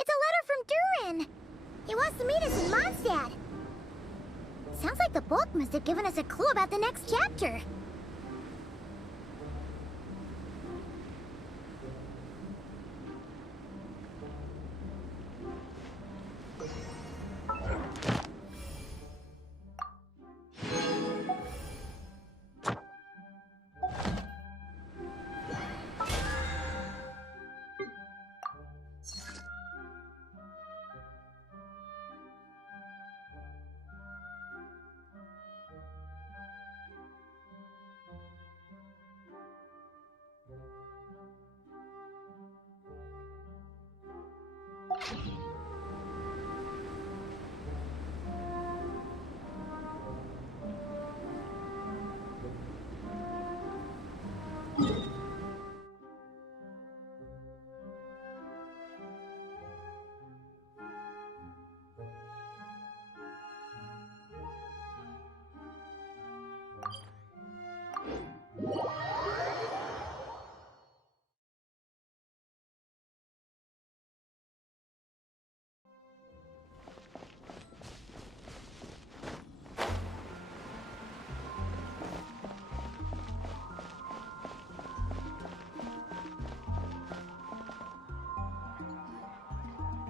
It's a letter from Durin. He wants to meet us in Mondstadt. Sounds like the book must have given us a clue about the next chapter.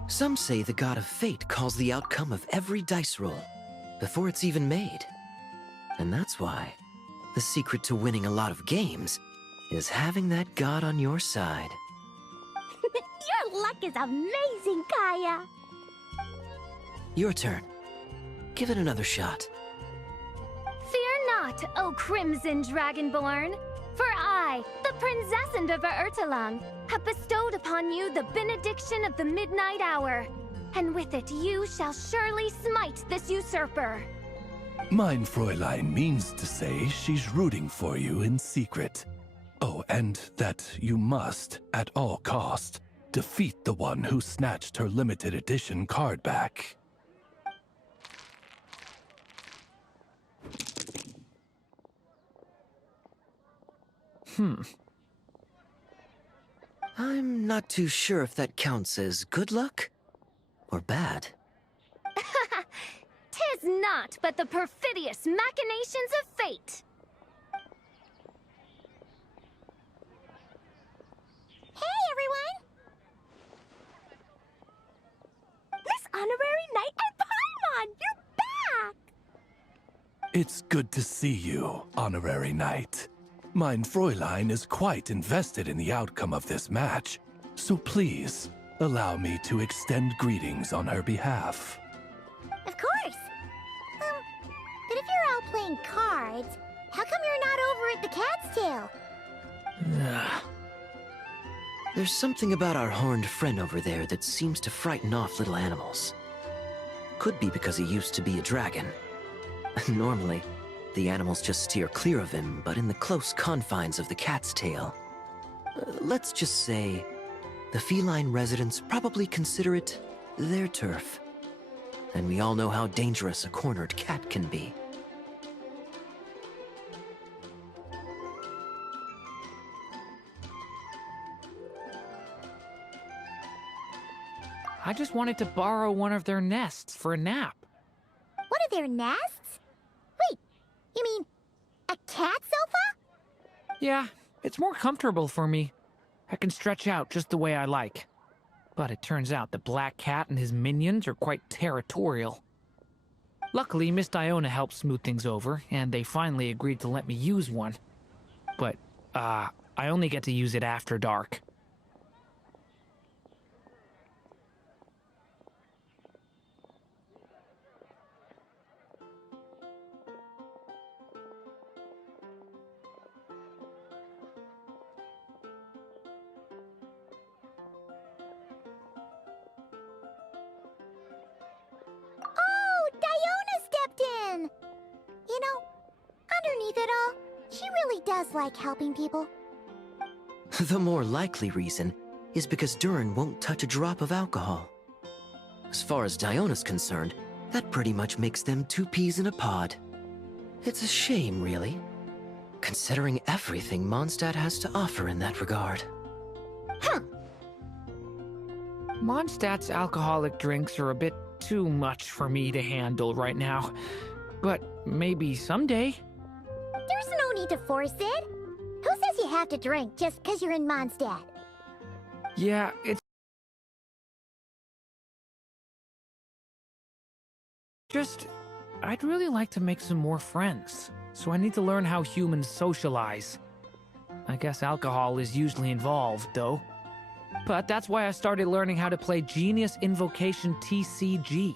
Some say the god of fate calls the outcome of every dice roll before it's even made. And that's why the secret to winning a lot of games is having that god on your side. Your luck is amazing, Kaya. Your turn. Give it another shot. Fear not, O Crimson Dragonborn, for I, the Princess of Ertalang, have bestowed upon you the benediction of the midnight hour, and with it you shall surely smite this usurper. Mein Fräulein means to say she's rooting for you in secret. Oh, and that you must, at all cost, defeat the one who snatched her limited edition card back. I'm not too sure if that counts as good luck or bad. Tis not but the perfidious machinations of fate. Hey, everyone! Miss Honorary Knight and Paimon, you're back! It's good to see you, Honorary Knight. Mein Fräulein is quite invested in the outcome of this match, so please, allow me to extend greetings on her behalf. Of course. But if you're all playing cards, how come you're not over at the Cat's Tail? There's something about our horned friend over there that seems to frighten off little animals. Could be because he used to be a dragon. Normally, the animals just steer clear of him, but in the close confines of the Cat's Tail, let's just say, the feline residents probably consider it their turf. And we all know how dangerous a cornered cat can be. I just wanted to borrow one of their nests for a nap. What are their nests? Wait, you mean a cat sofa? Yeah, it's more comfortable for me. I can stretch out just the way I like. But it turns out the Black Cat and his minions are quite territorial. Luckily, Miss Diona helped smooth things over, and they finally agreed to let me use one. But, I only get to use it after dark. Oh, Diona stepped in! You know, underneath it all, she really does like helping people. The more likely reason is because Durin won't touch a drop of alcohol. As far as Diona's concerned, that pretty much makes them two peas in a pod. It's a shame, really, considering everything Mondstadt has to offer in that regard. Mondstadt's alcoholic drinks are a bit too much for me to handle right now. But maybe someday. There's no need to force it. Who says you have to drink just because you're in Mondstadt? Yeah, it's just... I'd really like to make some more friends, so I need to learn how humans socialize. I guess alcohol is usually involved, though. But that's why I started learning how to play Genius Invocation TCG.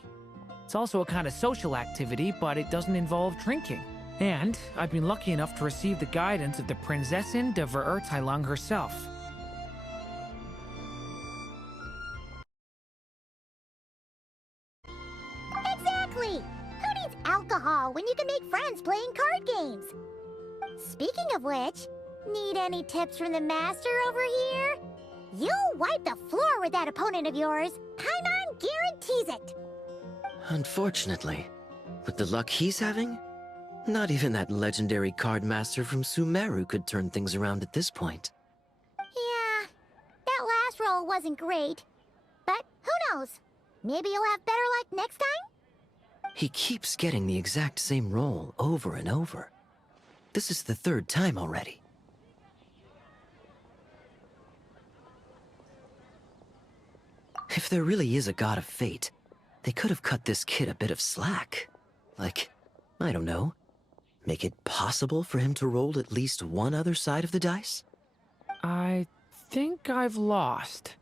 It's also a kind of social activity, but it doesn't involve drinking. And I've been lucky enough to receive the guidance of the Prinzessin de Verurteilung herself. Exactly! Who needs alcohol when you can make friends playing card games? Speaking of which, need any tips from the master over here? You'll wipe the floor with that opponent of yours. Paimon guarantees it. Unfortunately, with the luck he's having, not even that legendary card master from Sumeru could turn things around at this point. Yeah, that last roll wasn't great. But who knows? Maybe you'll have better luck next time? He keeps getting the exact same roll over and over. This is the third time already. If there really is a god of fate, they could have cut this kid a bit of slack. Like, I don't know, make it possible for him to roll at least one other side of the dice? I think I've lost.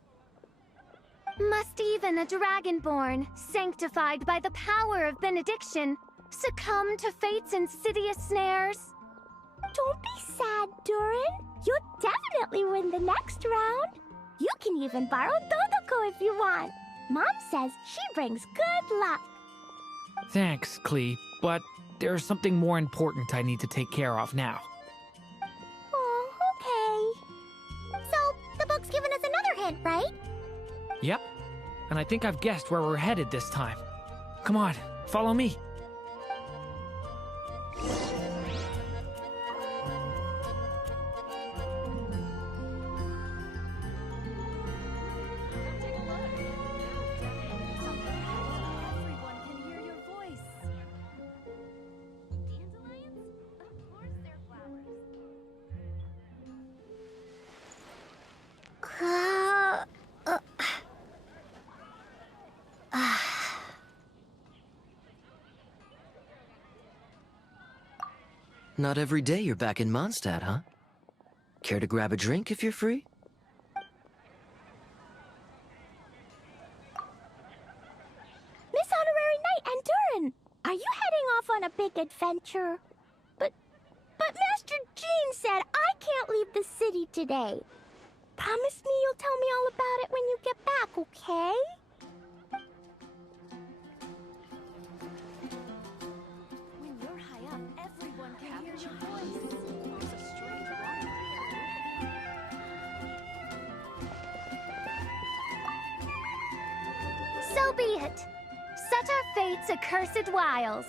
Must even a dragonborn, sanctified by the power of benediction, succumb to fate's insidious snares? Don't be sad, Durin. You'll definitely win the next round. You can even borrow Todoko if you want. Mom says she brings good luck. Thanks, Klee, but there's something more important I need to take care of now. Oh, okay. So, the book's given us another hint, right? Yep, and I think I've guessed where we're headed this time. Come on, follow me. Not every day you're back in Mondstadt, huh? Care to grab a drink if you're free? Miss Honorary Knight and Durin, are you heading off on a big adventure? But Master Jean said I can't leave the city today. Promise me you'll tell me all about it when you get back, okay? When you're high up, everyone can hear your voice. There's a stranger on So be it. Such are fate's accursed wiles.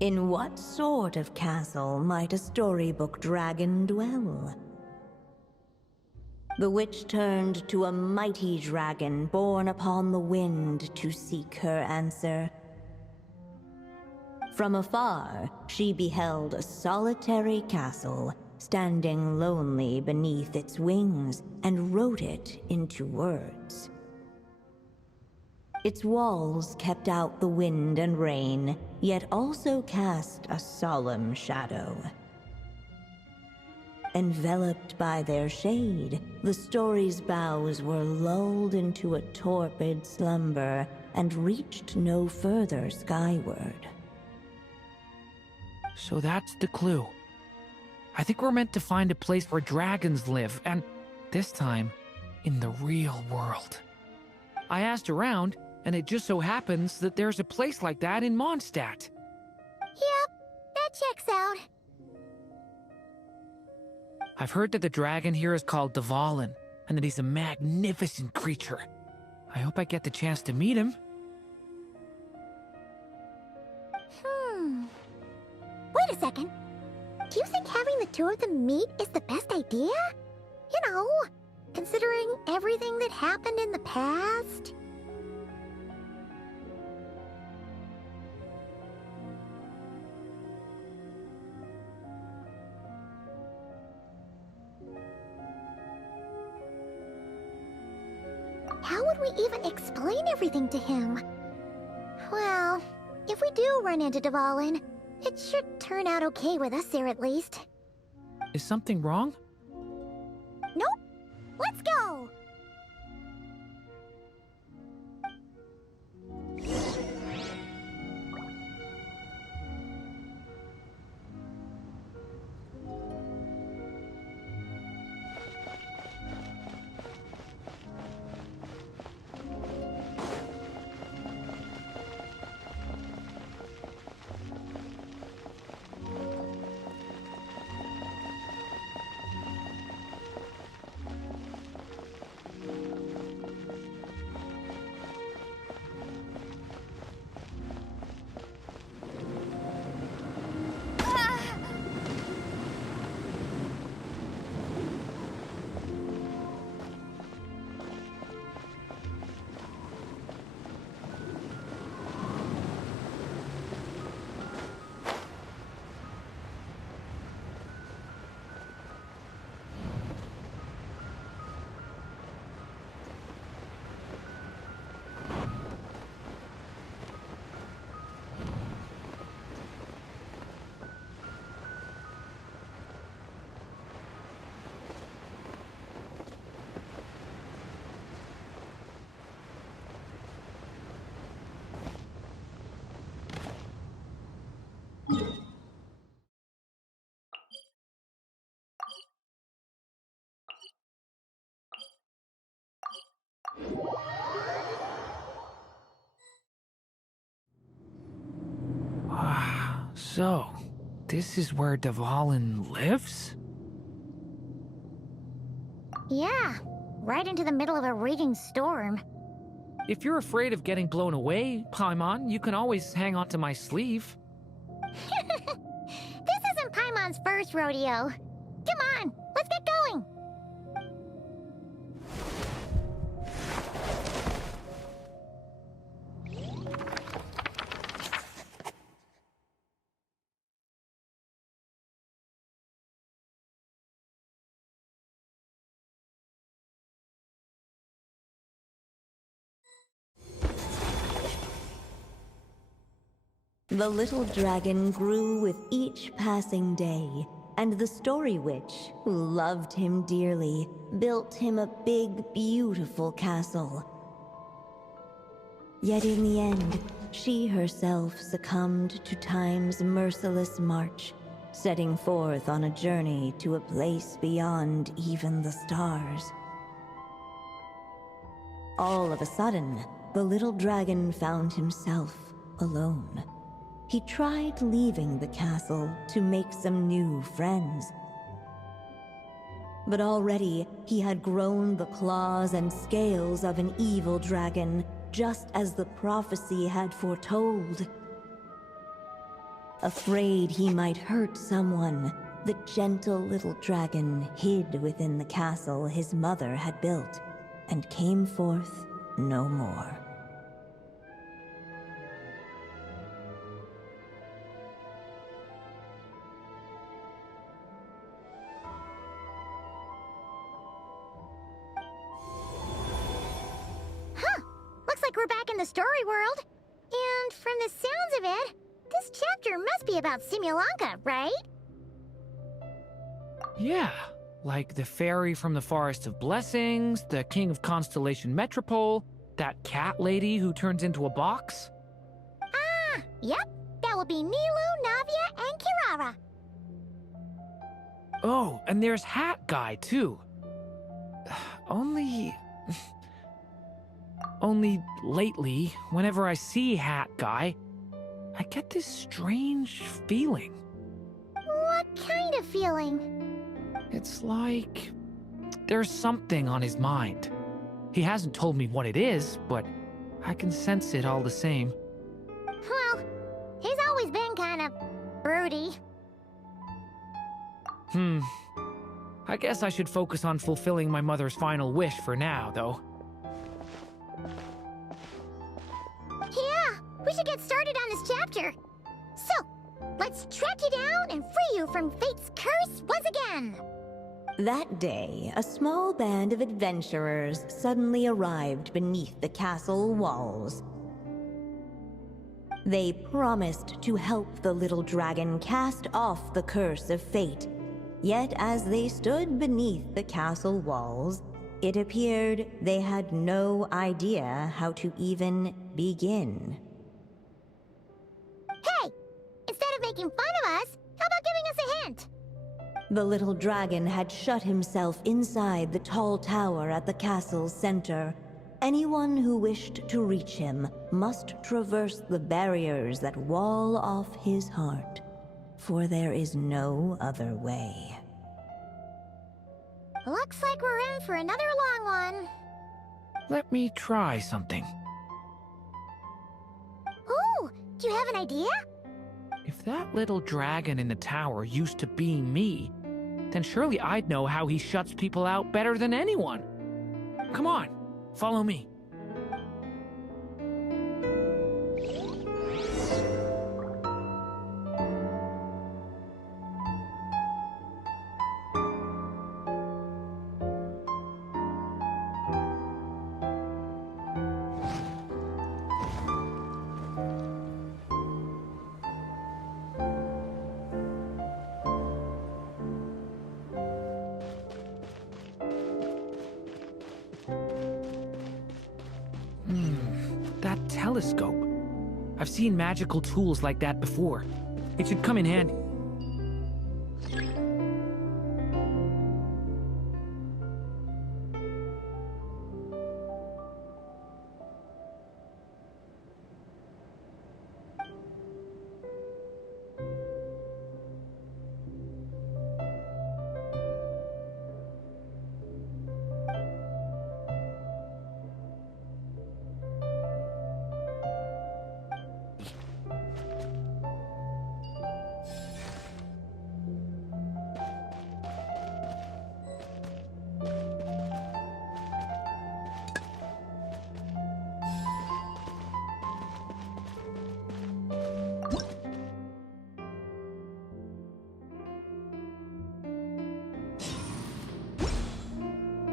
In what sort of castle might a storybook dragon dwell? The witch turned to a mighty dragon born upon the wind to seek her answer. From afar, she beheld a solitary castle, standing lonely beneath its wings, and wrote it into words. Its walls kept out the wind and rain, yet also cast a solemn shadow. Enveloped by their shade, the story's boughs were lulled into a torpid slumber and reached no further skyward. So that's the clue. I think we're meant to find a place where dragons live, and this time, in the real world. I asked around, and it just so happens that there's a place like that in Mondstadt. Yep, that checks out. I've heard that the dragon here is called Dvalin, and that he's a magnificent creature. I hope I get the chance to meet him. Wait a second. Do you think having the two of them meet is the best idea? You know, considering everything that happened in the past? How would we even explain everything to him? Well, if we do run into Dvalin, it should turn out okay with us there at least. Is something wrong? Nope. Let's go! So, this is where Dvalin lives? Yeah, right into the middle of a raging storm. If you're afraid of getting blown away, Paimon, you can always hang onto my sleeve. This isn't Paimon's first rodeo. Come on, let's get going! The little dragon grew with each passing day, and the story witch, who loved him dearly, built him a big, beautiful castle. Yet in the end, she herself succumbed to time's merciless march, setting forth on a journey to a place beyond even the stars. All of a sudden, the little dragon found himself alone. He tried leaving the castle to make some new friends. But already, he had grown the claws and scales of an evil dragon, just as the prophecy had foretold. Afraid he might hurt someone, the gentle little dragon hid within the castle his mother had built, and came forth no more. Huh. Looks like we're back in the story world. And from the sounds of it, this chapter must be about Simulanka, right? Yeah, like the fairy from the Forest of Blessings, the king of Constellation Metropole, that cat lady who turns into a box. Ah, yep. That will be Nilu, Navia, and Kirara. Oh, and there's Hat Guy, too. Only lately, whenever I see Hat Guy, I get this strange feeling. What kind of feeling? It's like there's something on his mind. He hasn't told me what it is, but I can sense it all the same. Well, he's always been kind of broody. I guess I should focus on fulfilling my mother's final wish for now, though. Yeah, we should get started on this chapter. So, let's track you down and free you from fate's curse once again. That day, a small band of adventurers suddenly arrived beneath the castle walls. They promised to help the little dragon cast off the curse of fate. Yet as they stood beneath the castle walls, it appeared they had no idea how to even begin. Hey, instead of making fun of us, how about giving us a hint? The little dragon had shut himself inside the tall tower at the castle's center. Anyone who wished to reach him must traverse the barriers that wall off his heart, for there is no other way. Looks like we're in for another long one. Let me try something. Ooh, do you have an idea? If that little dragon in the tower used to be me, then surely I'd know how he shuts people out better than anyone. Come on, follow me. That telescope. I've seen magical tools like that before. It should come in handy.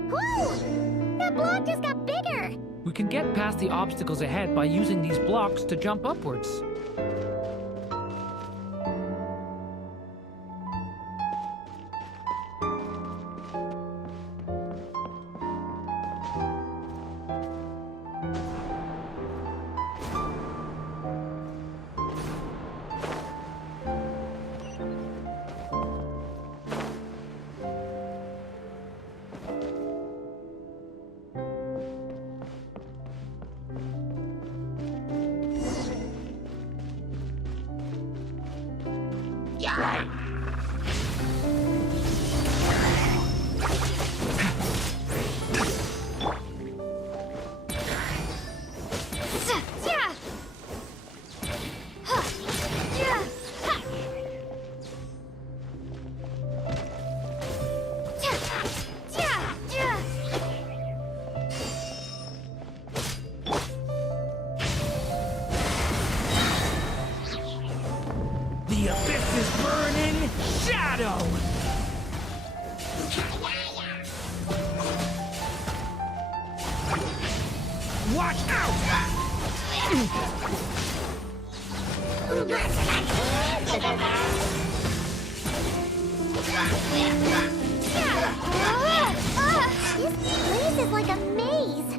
Whoa! That block just got bigger! We can get past the obstacles ahead by using these blocks to jump upwards. burning shadow! Watch out! This place is like a maze.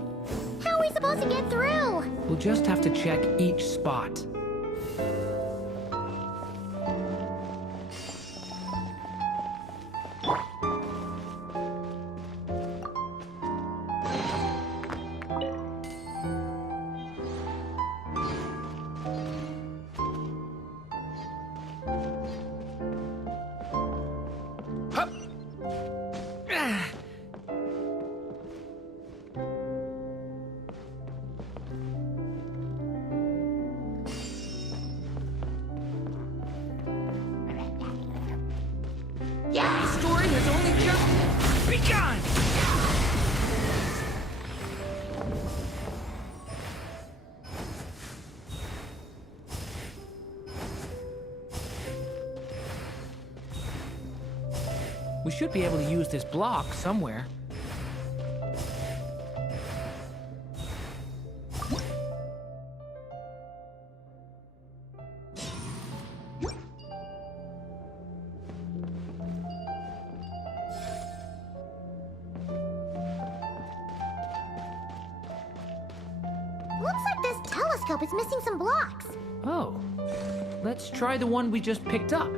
How are we supposed to get through? We'll just have to check each spot. Hup. Ah. The story has only just begun! We should be able to use this block somewhere. Looks like this telescope is missing some blocks. Oh. Let's try the one we just picked up.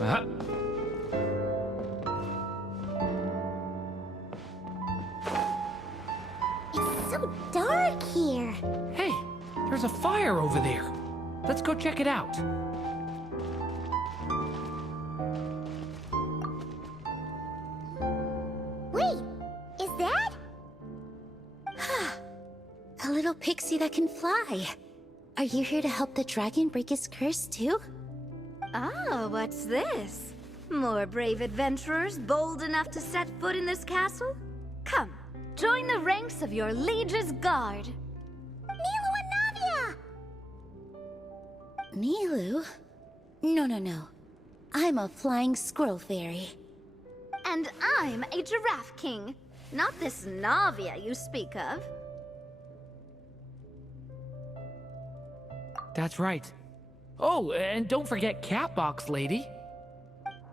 Uh-huh. It's so dark here. Hey, there's a fire over there. Let's go check it out. Wait, is that? A little pixie that can fly. Are you here to help the dragon break his curse too? Oh, what's this? More brave adventurers bold enough to set foot in this castle? Come, join the ranks of your liege's guard. Nilu and Navia! Nilu? No. I'm a flying squirrel fairy. And I'm a giraffe king, not this Navia you speak of. That's right. Oh, and don't forget Catbox Lady.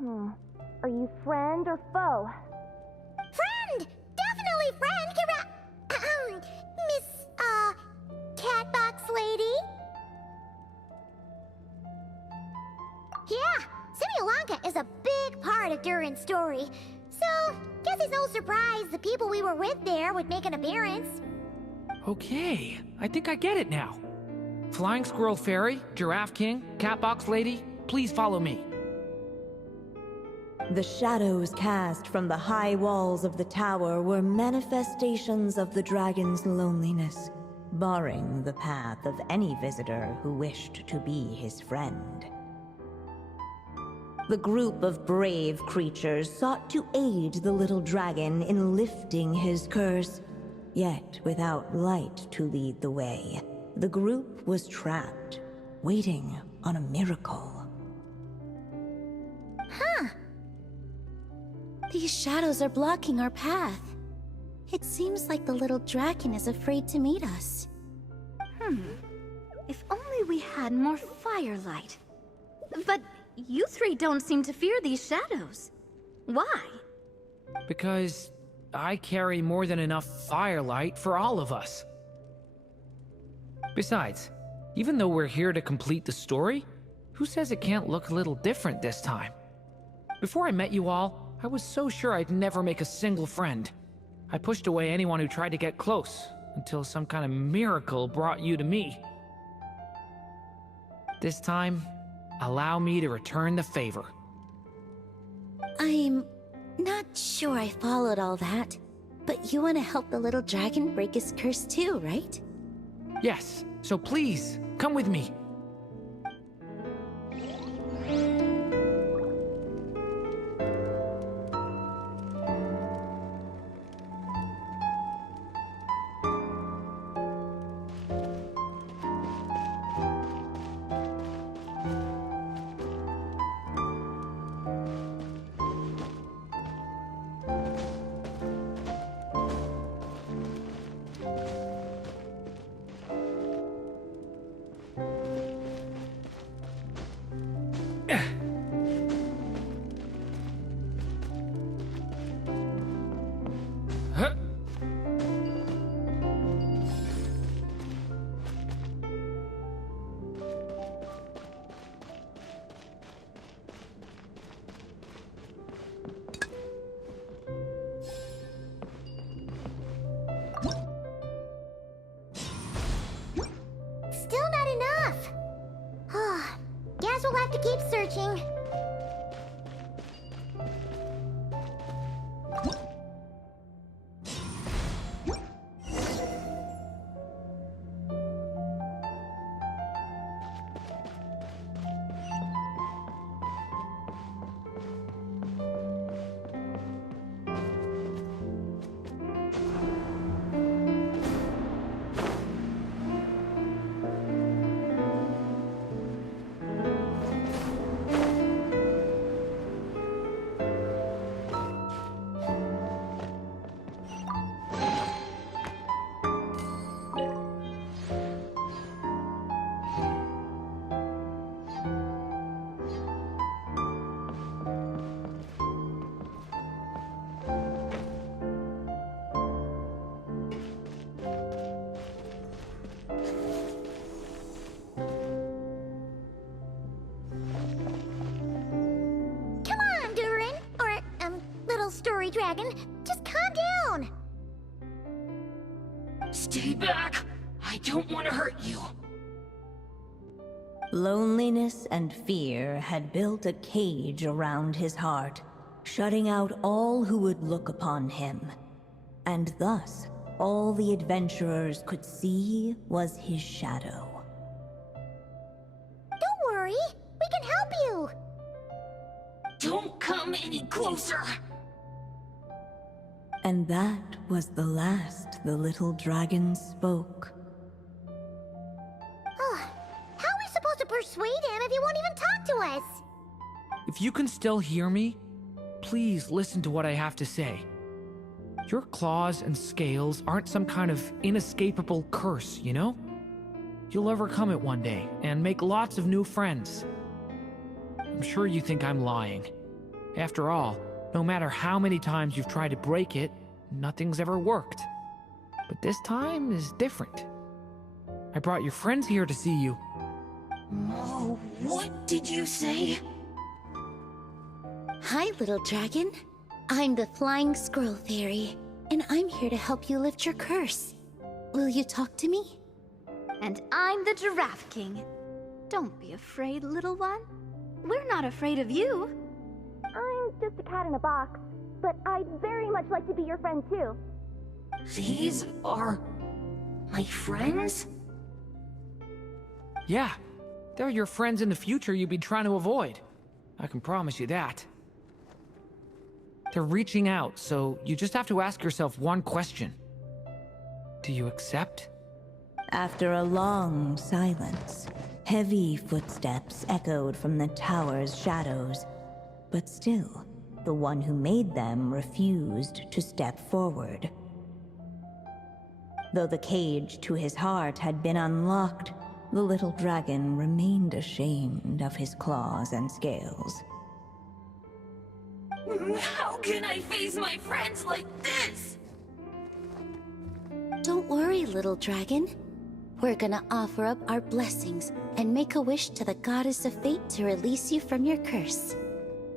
Are you friend or foe? Friend! Definitely friend! Miss, Catbox Lady? Yeah, Simi-Lanka is a big part of Durin's story. So, guess it's no surprise the people we were with there would make an appearance. Okay, I think I get it now. Flying Squirrel Fairy, Giraffe King, Catbox Lady, please follow me. The shadows cast from the high walls of the tower were manifestations of the dragon's loneliness, barring the path of any visitor who wished to be his friend. The group of brave creatures sought to aid the little dragon in lifting his curse, yet without light to lead the way. The group was trapped, waiting on a miracle. These shadows are blocking our path. It seems like the little dragon is afraid to meet us. If only we had more firelight. But you three don't seem to fear these shadows. Why? Because I carry more than enough firelight for all of us. Besides, even though we're here to complete the story, who says it can't look a little different this time? Before I met you all, I was so sure I'd never make a single friend. I pushed away anyone who tried to get close, until some kind of miracle brought you to me. This time, allow me to return the favor. I'm not sure I followed all that, but you want to help the little dragon break his curse too, right? Yes, so please, come with me. have to keep searching. Come on, Durin! Or, little story dragon. Just calm down! Stay back! I don't want to hurt you. Loneliness and fear had built a cage around his heart, shutting out all who would look upon him. And thus, all the adventurers could see was his shadow. Don't worry, we can help you! Don't come any closer! And that was the last the little dragon spoke. How are we supposed to persuade him if he won't even talk to us? If you can still hear me, please listen to what I have to say. Your claws and scales aren't some kind of inescapable curse, you know? You'll overcome it one day and make lots of new friends. I'm sure you think I'm lying. After all, no matter how many times you've tried to break it, nothing's ever worked. But this time is different. I brought your friends here to see you. Oh, what did you say? Hi, little dragon. I'm the Flying Squirrel Fairy, and I'm here to help you lift your curse. Will you talk to me? And I'm the Giraffe King. Don't be afraid, little one. We're not afraid of you. I'm just a cat in a box, but I'd very much like to be your friend too. These are my friends? Yeah, they're your friends in the future you've been trying to avoid. I can promise you that. They're reaching out, so you just have to ask yourself one question. Do you accept? After a long silence, heavy footsteps echoed from the tower's shadows. But still, the one who made them refused to step forward. Though the cage to his heart had been unlocked, the little dragon remained ashamed of his claws and scales. How can I face my friends like this? Don't worry, little dragon. We're gonna offer up our blessings and make a wish to the goddess of fate to release you from your curse.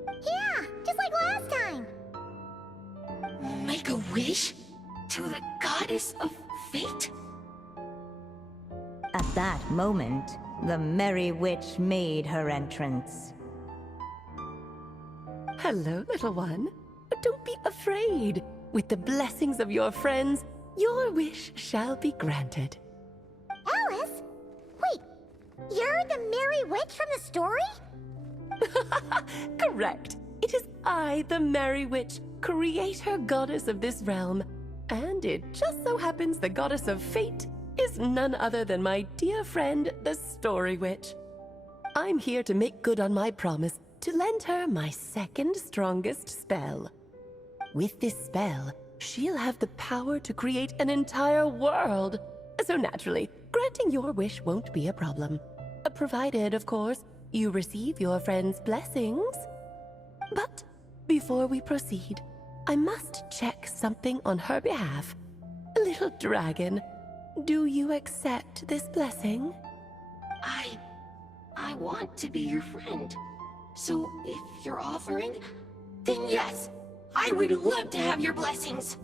Yeah, just like last time! Make a wish? To the goddess of fate? At that moment, the Merry Witch made her entrance. Hello, little one. Don't be afraid. With the blessings of your friends, your wish shall be granted. Alice? Wait, you're the Merry Witch from the story? Correct. It is I, the Merry Witch, creator goddess of this realm. And it just so happens the goddess of fate is none other than my dear friend, the Story Witch. I'm here to make good on my promise to lend her my second strongest spell. With this spell, she'll have the power to create an entire world. So naturally, granting your wish won't be a problem. Provided, of course, you receive your friend's blessings. But before we proceed, I must check something on her behalf. Little dragon, do you accept this blessing? I want to be your friend. So if you're offering, then yes, I would love to have your blessings.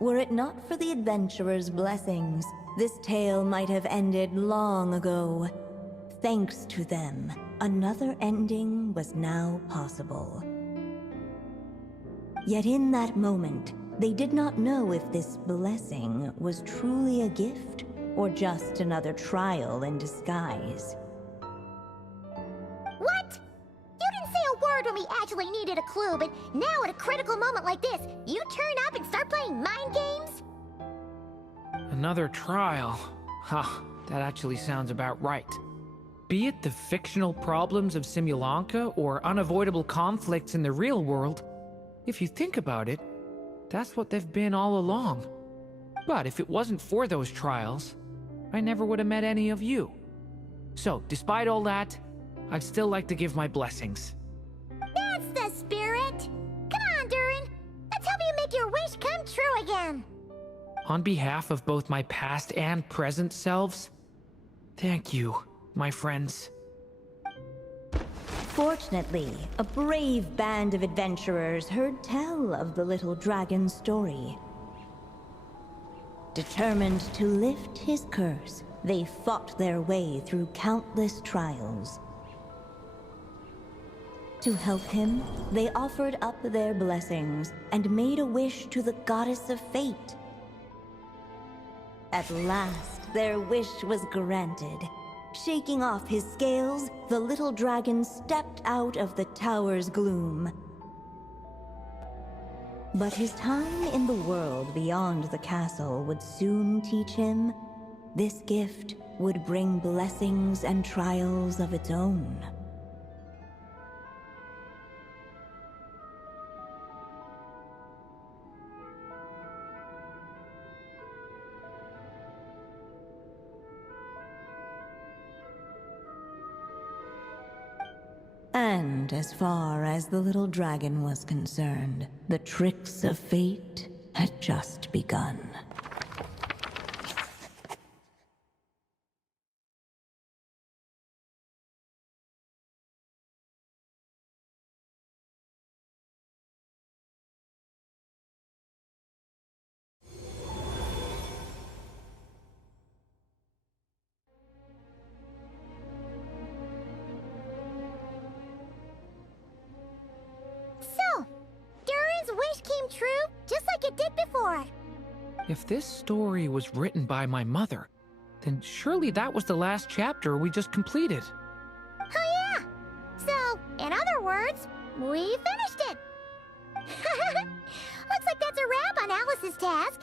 Were it not for the adventurer's blessings, this tale might have ended long ago. Thanks to them, another ending was now possible. Yet in that moment, they did not know if this blessing was truly a gift or just another trial in disguise. What? You didn't say a word when we actually needed a clue, but now at a critical moment like this, you turn up and start playing mind games? Another trial. Ha, that actually sounds about right. Be it the fictional problems of Simulanka or unavoidable conflicts in the real world, if you think about it, that's what they've been all along. But if it wasn't for those trials, I never would have met any of you. So, despite all that, I'd still like to give my blessings. That's the spirit! Come on, Durin! Let's help you make your wish come true again! On behalf of both my past and present selves, thank you, my friends. Fortunately, a brave band of adventurers heard tell of the little dragon's story. Determined to lift his curse, they fought their way through countless trials. To help him, they offered up their blessings and made a wish to the goddess of fate. At last, their wish was granted. Shaking off his scales, the little dragon stepped out of the tower's gloom. But his time in the world beyond the castle would soon teach him this gift would bring blessings and trials of its own. And as far as the little dragon was concerned, the tricks of fate had just begun. So, Durin's wish came true, just like it did before. If this story was written by my mother, then surely that was the last chapter we just completed. Oh yeah! So, in other words, we finished it! Looks like that's a wrap on Alice's task,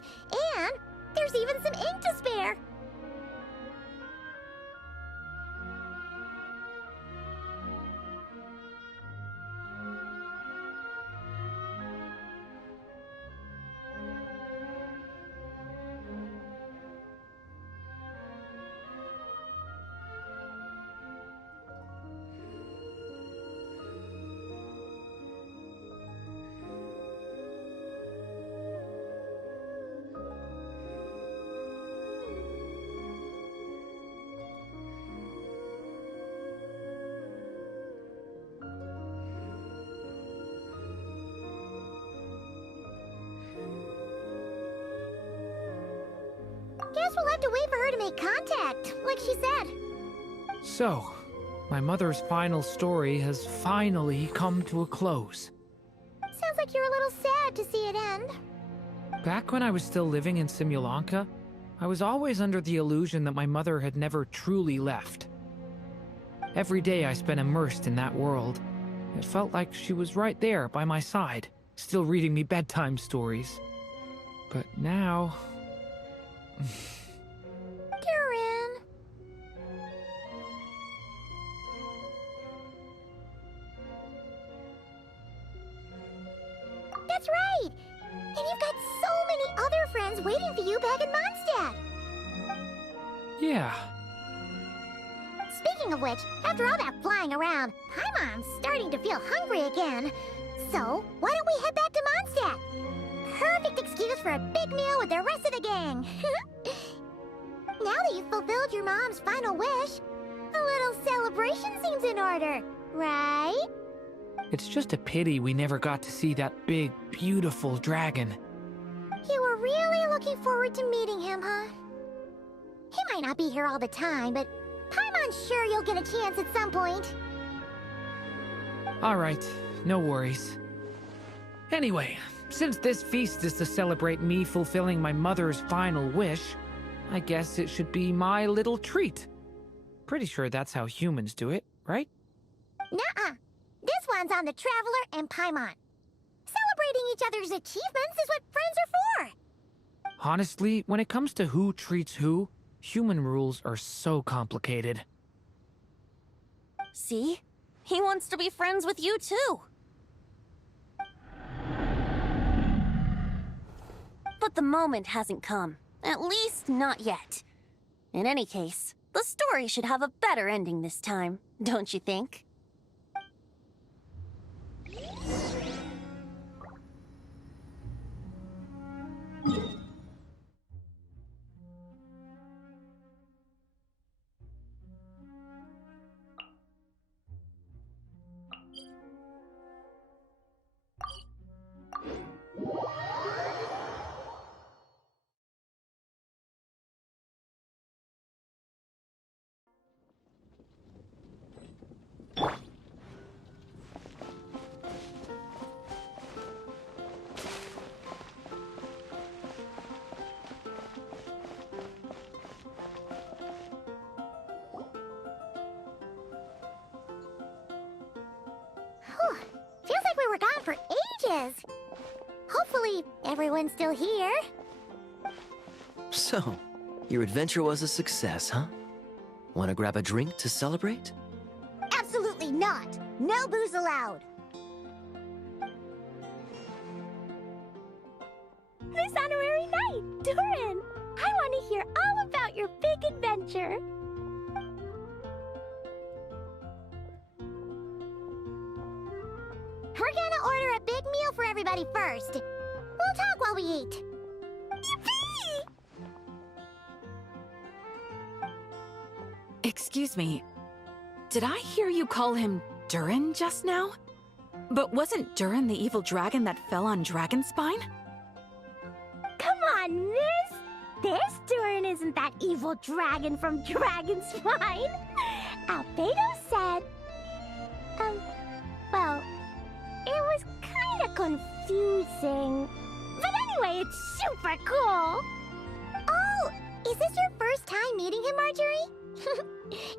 and there's even some ink to spare. Guess we'll have to wait for her to make contact, like she said. So, my mother's final story has finally come to a close. Sounds like you're a little sad to see it end. Back when I was still living in Simulanka, I was always under the illusion that my mother had never truly left. Every day I spent immersed in that world. It felt like she was right there by my side, still reading me bedtime stories. But now... Durin. That's right! And you've got so many other friends waiting for you back in Mondstadt! Yeah. Speaking of which, after all that flying around, Paimon's starting to feel hungry again. So, why don't we head back to Mondstadt? Perfect excuse for a big meal with the rest of the gang. Now that you've fulfilled your mom's final wish, a little celebration seems in order, right? It's just a pity we never got to see that big, beautiful dragon. You were really looking forward to meeting him, huh? He might not be here all the time, but Paimon's sure you'll get a chance at some point. Alright, no worries. Anyway, since this feast is to celebrate me fulfilling my mother's final wish, I guess it should be my little treat. Pretty sure that's how humans do it, right? Nuh-uh. This one's on the Traveler and Paimon. Celebrating each other's achievements is what friends are for. Honestly, when it comes to who treats who, human rules are so complicated. See? He wants to be friends with you, too. But the moment hasn't come. At least, not yet. In any case, the story should have a better ending this time, don't you think? Feels like we were gone for ages. Hopefully, everyone's still here. So, your adventure was a success, huh? Want to grab a drink to celebrate? Absolutely not. No booze allowed. Miss Honorary Knight, Durin! I want to hear all about your big adventure. We're gonna order a big meal for everybody first. We'll talk while we eat. Yippee! Excuse me. Did I hear you call him Durin just now? But wasn't Durin the evil dragon that fell on Dragonspine? Come on, miss! This Durin isn't that evil dragon from Dragonspine. Albedo said... well... it was kinda confusing. But anyway, it's super cool! Oh, is this your first time meeting him, Marjorie?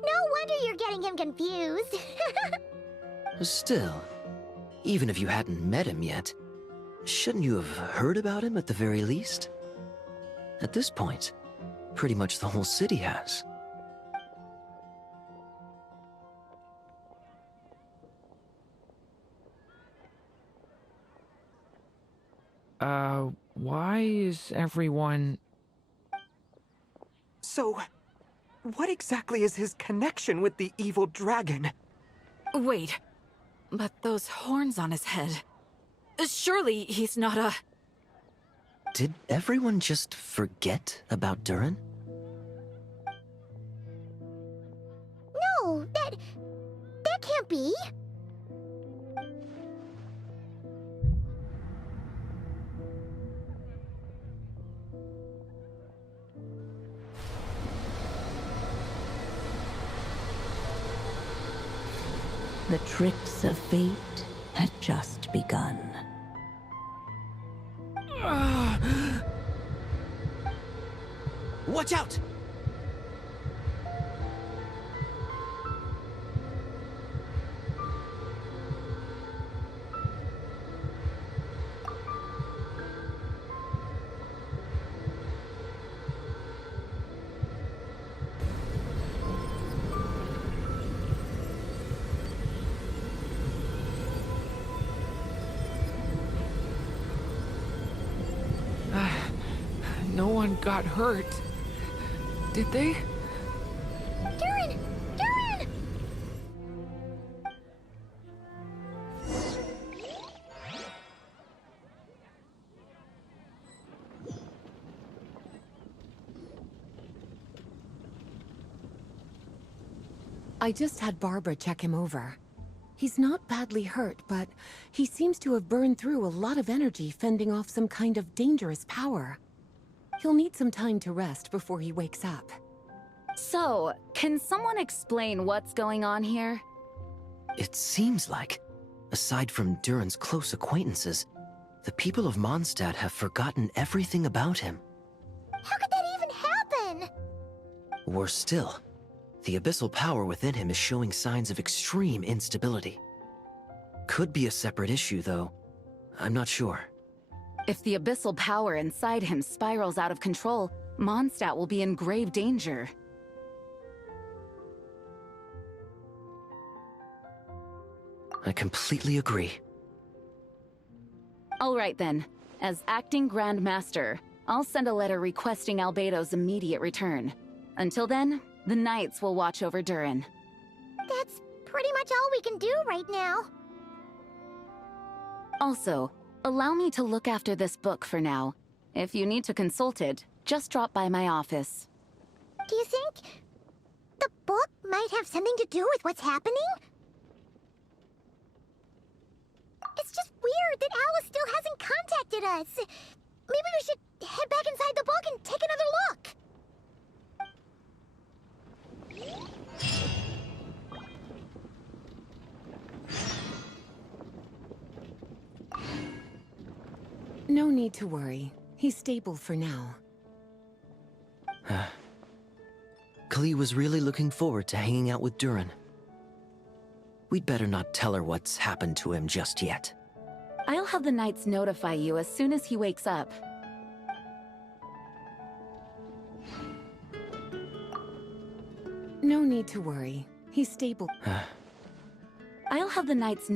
No wonder you're getting him confused. Still, even if you hadn't met him yet, shouldn't you have heard about him at the very least? At this point, pretty much the whole city has. Why is everyone... So, what exactly is his connection with the evil dragon? Wait, but those horns on his head... Surely he's not a... Did everyone just forget about Durin? No, that can't be. The tricks of fate had just begun. Watch out! No one got hurt. Did they? Durin! Durin! I just had Barbara check him over. He's not badly hurt, but he seems to have burned through a lot of energy fending off some kind of dangerous power. He'll need some time to rest before he wakes up. So, can someone explain what's going on here? It seems like, aside from Durin's close acquaintances, the people of Mondstadt have forgotten everything about him. How could that even happen? Worse still, the abyssal power within him is showing signs of extreme instability. Could be a separate issue, though. I'm not sure. If the abyssal power inside him spirals out of control, Mondstadt will be in grave danger. I completely agree. All right then. As acting Grand Master, I'll send a letter requesting Albedo's immediate return. Until then, the Knights will watch over Durin. That's pretty much all we can do right now. Also, allow me to look after this book for now. If you need to consult it, just drop by my office. Do you think the book might have something to do with what's happening? It's just weird that Alice still hasn't contacted us. Maybe we should head back inside the book and take another look. No need to worry. He's stable for now. Klee was really looking forward to hanging out with Durin. We'd better not tell her what's happened to him just yet. I'll have the Knights notify you as soon as he wakes up. No need to worry. He's stable. I'll have the Knights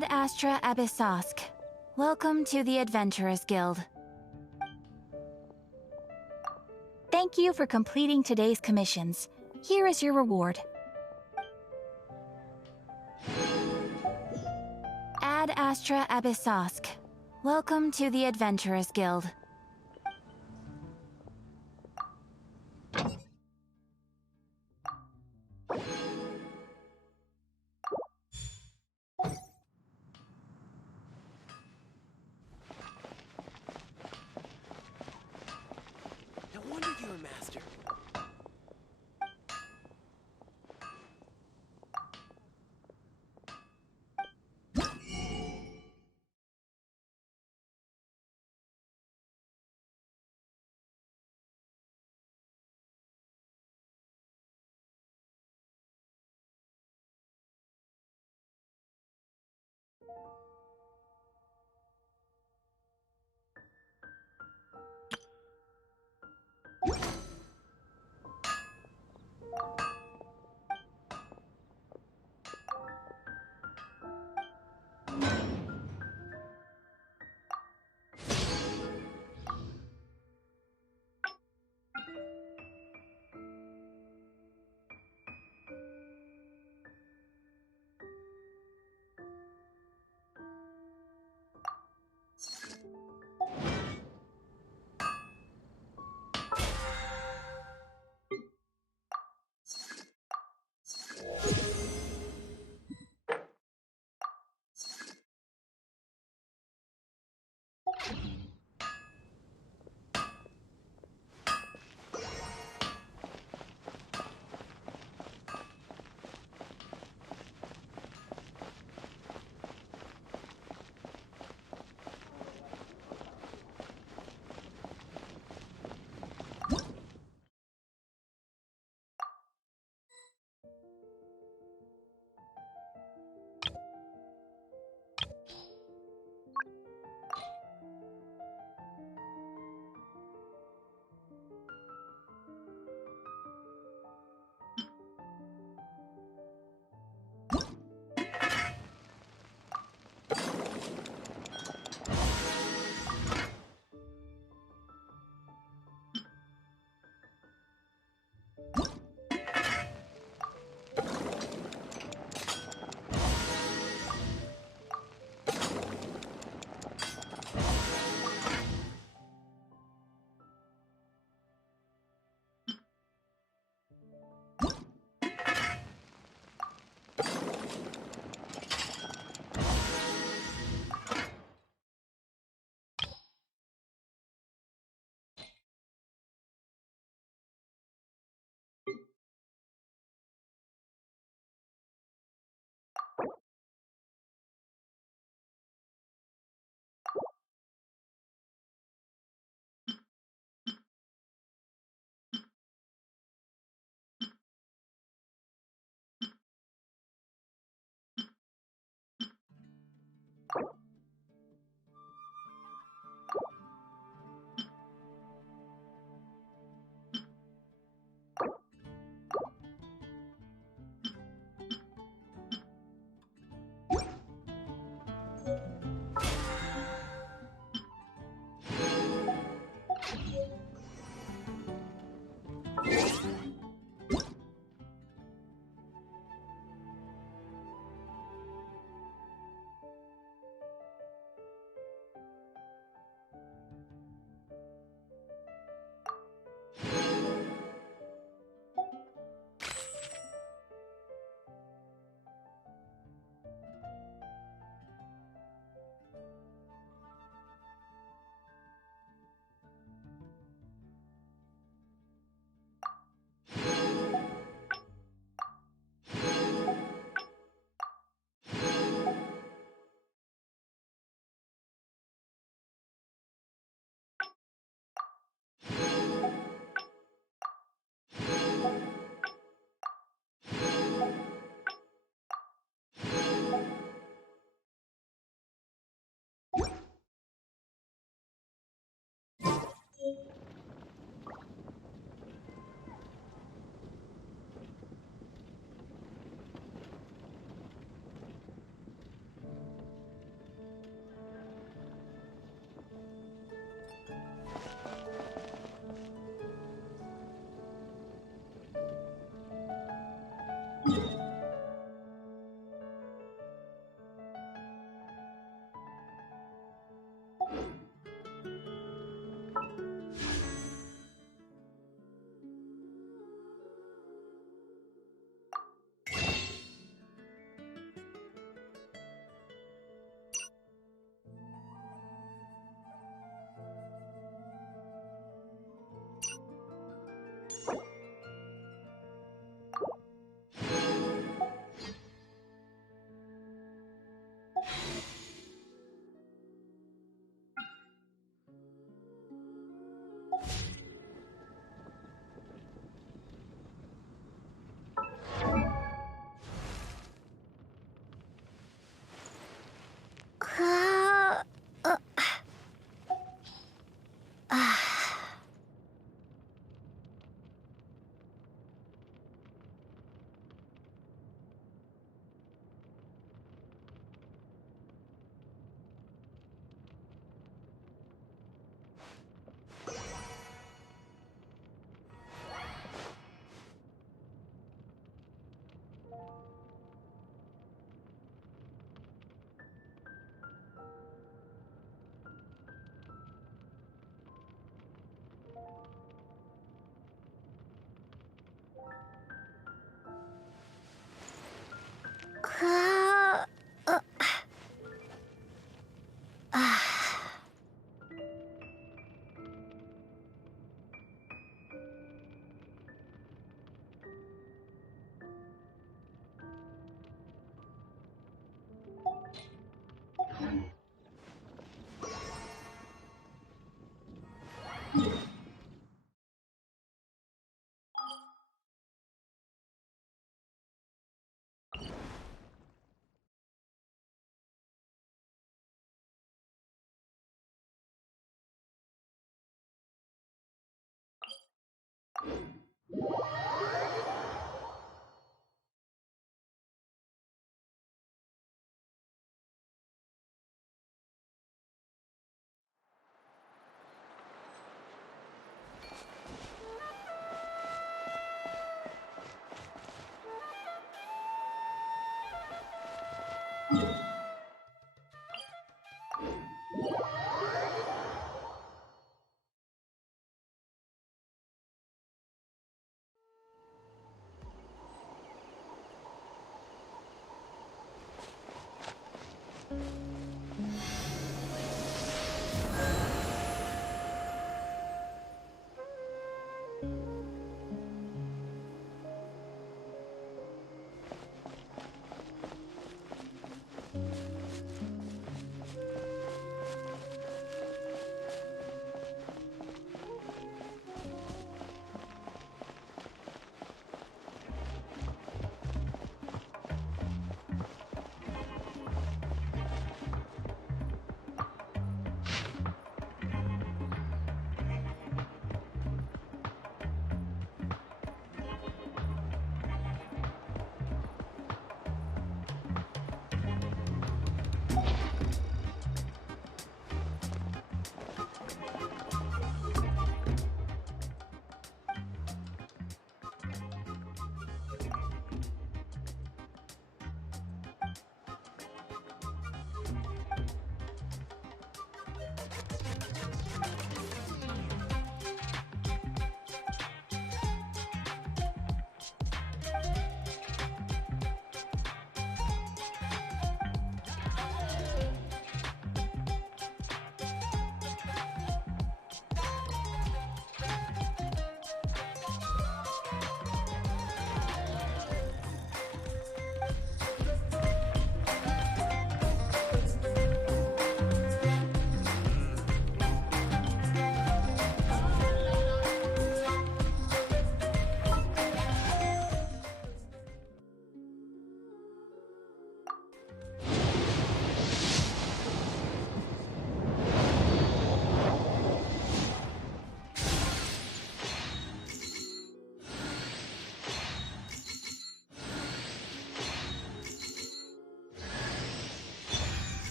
Ad Astra Abyssosk. Welcome to the Adventurers Guild. Thank you for completing today's commissions. Here is your reward. Ad Astra Abyssosk. Welcome to the Adventurers Guild.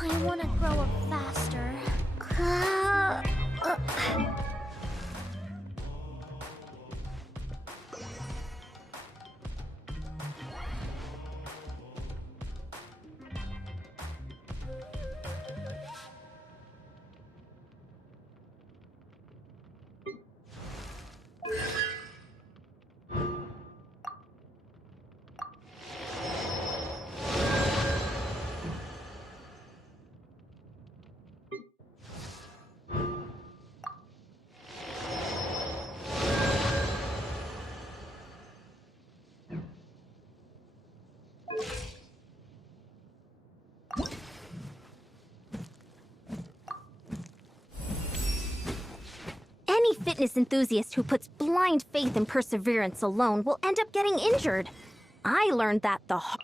I want to grow up faster. Any fitness enthusiast who puts blind faith and perseverance alone will end up getting injured. I learned that the hard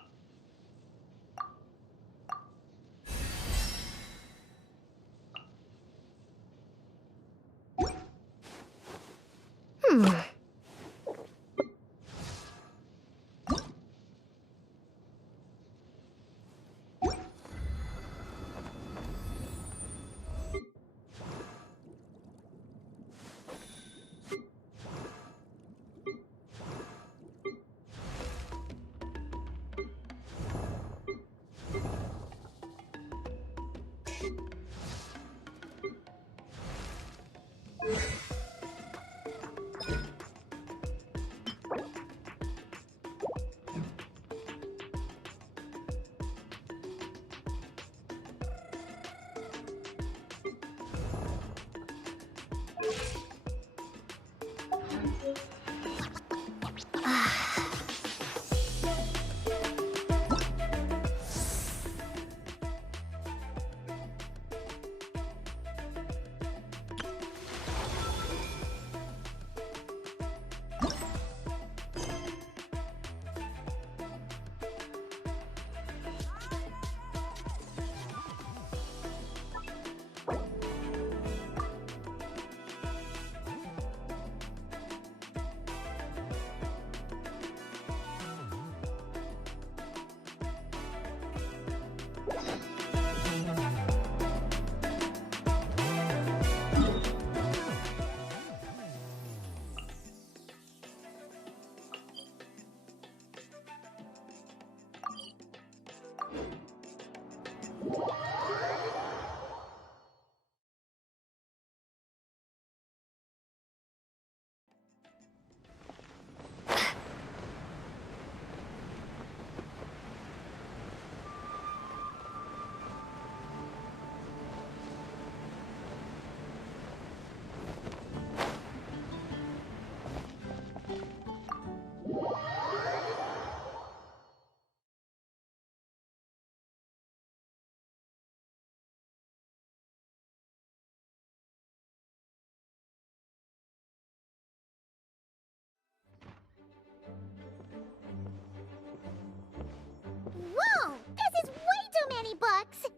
Whoa! This is way too many books!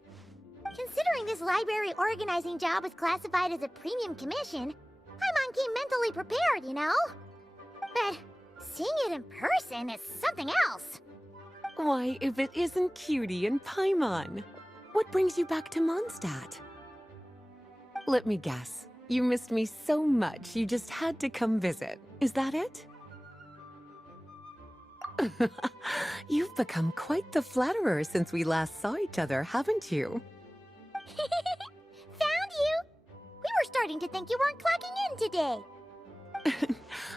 Considering this library organizing job is classified as a premium commission, I'm on key mentally prepared, you know? But seeing it in person is something else. Why, if it isn't Cutie and Paimon? What brings you back to Mondstadt? Let me guess. You missed me so much you just had to come visit. Is that it? You've become quite the flatterer since we last saw each other, haven't you? Found you! We were starting to think you weren't clocking in today.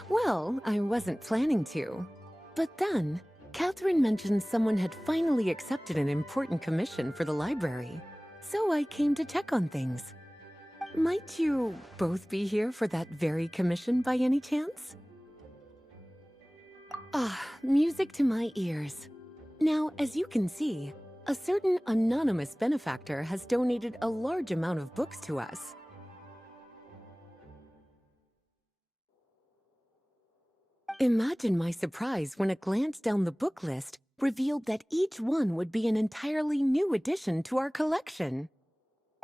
Well, I wasn't planning to. But then, Catherine mentioned someone had finally accepted an important commission for the library. So I came to check on things. Might you both be here for that very commission by any chance? Ah, music to my ears. Now, as you can see, a certain anonymous benefactor has donated a large amount of books to us. Imagine my surprise when a glance down the book list revealed that each one would be an entirely new addition to our collection.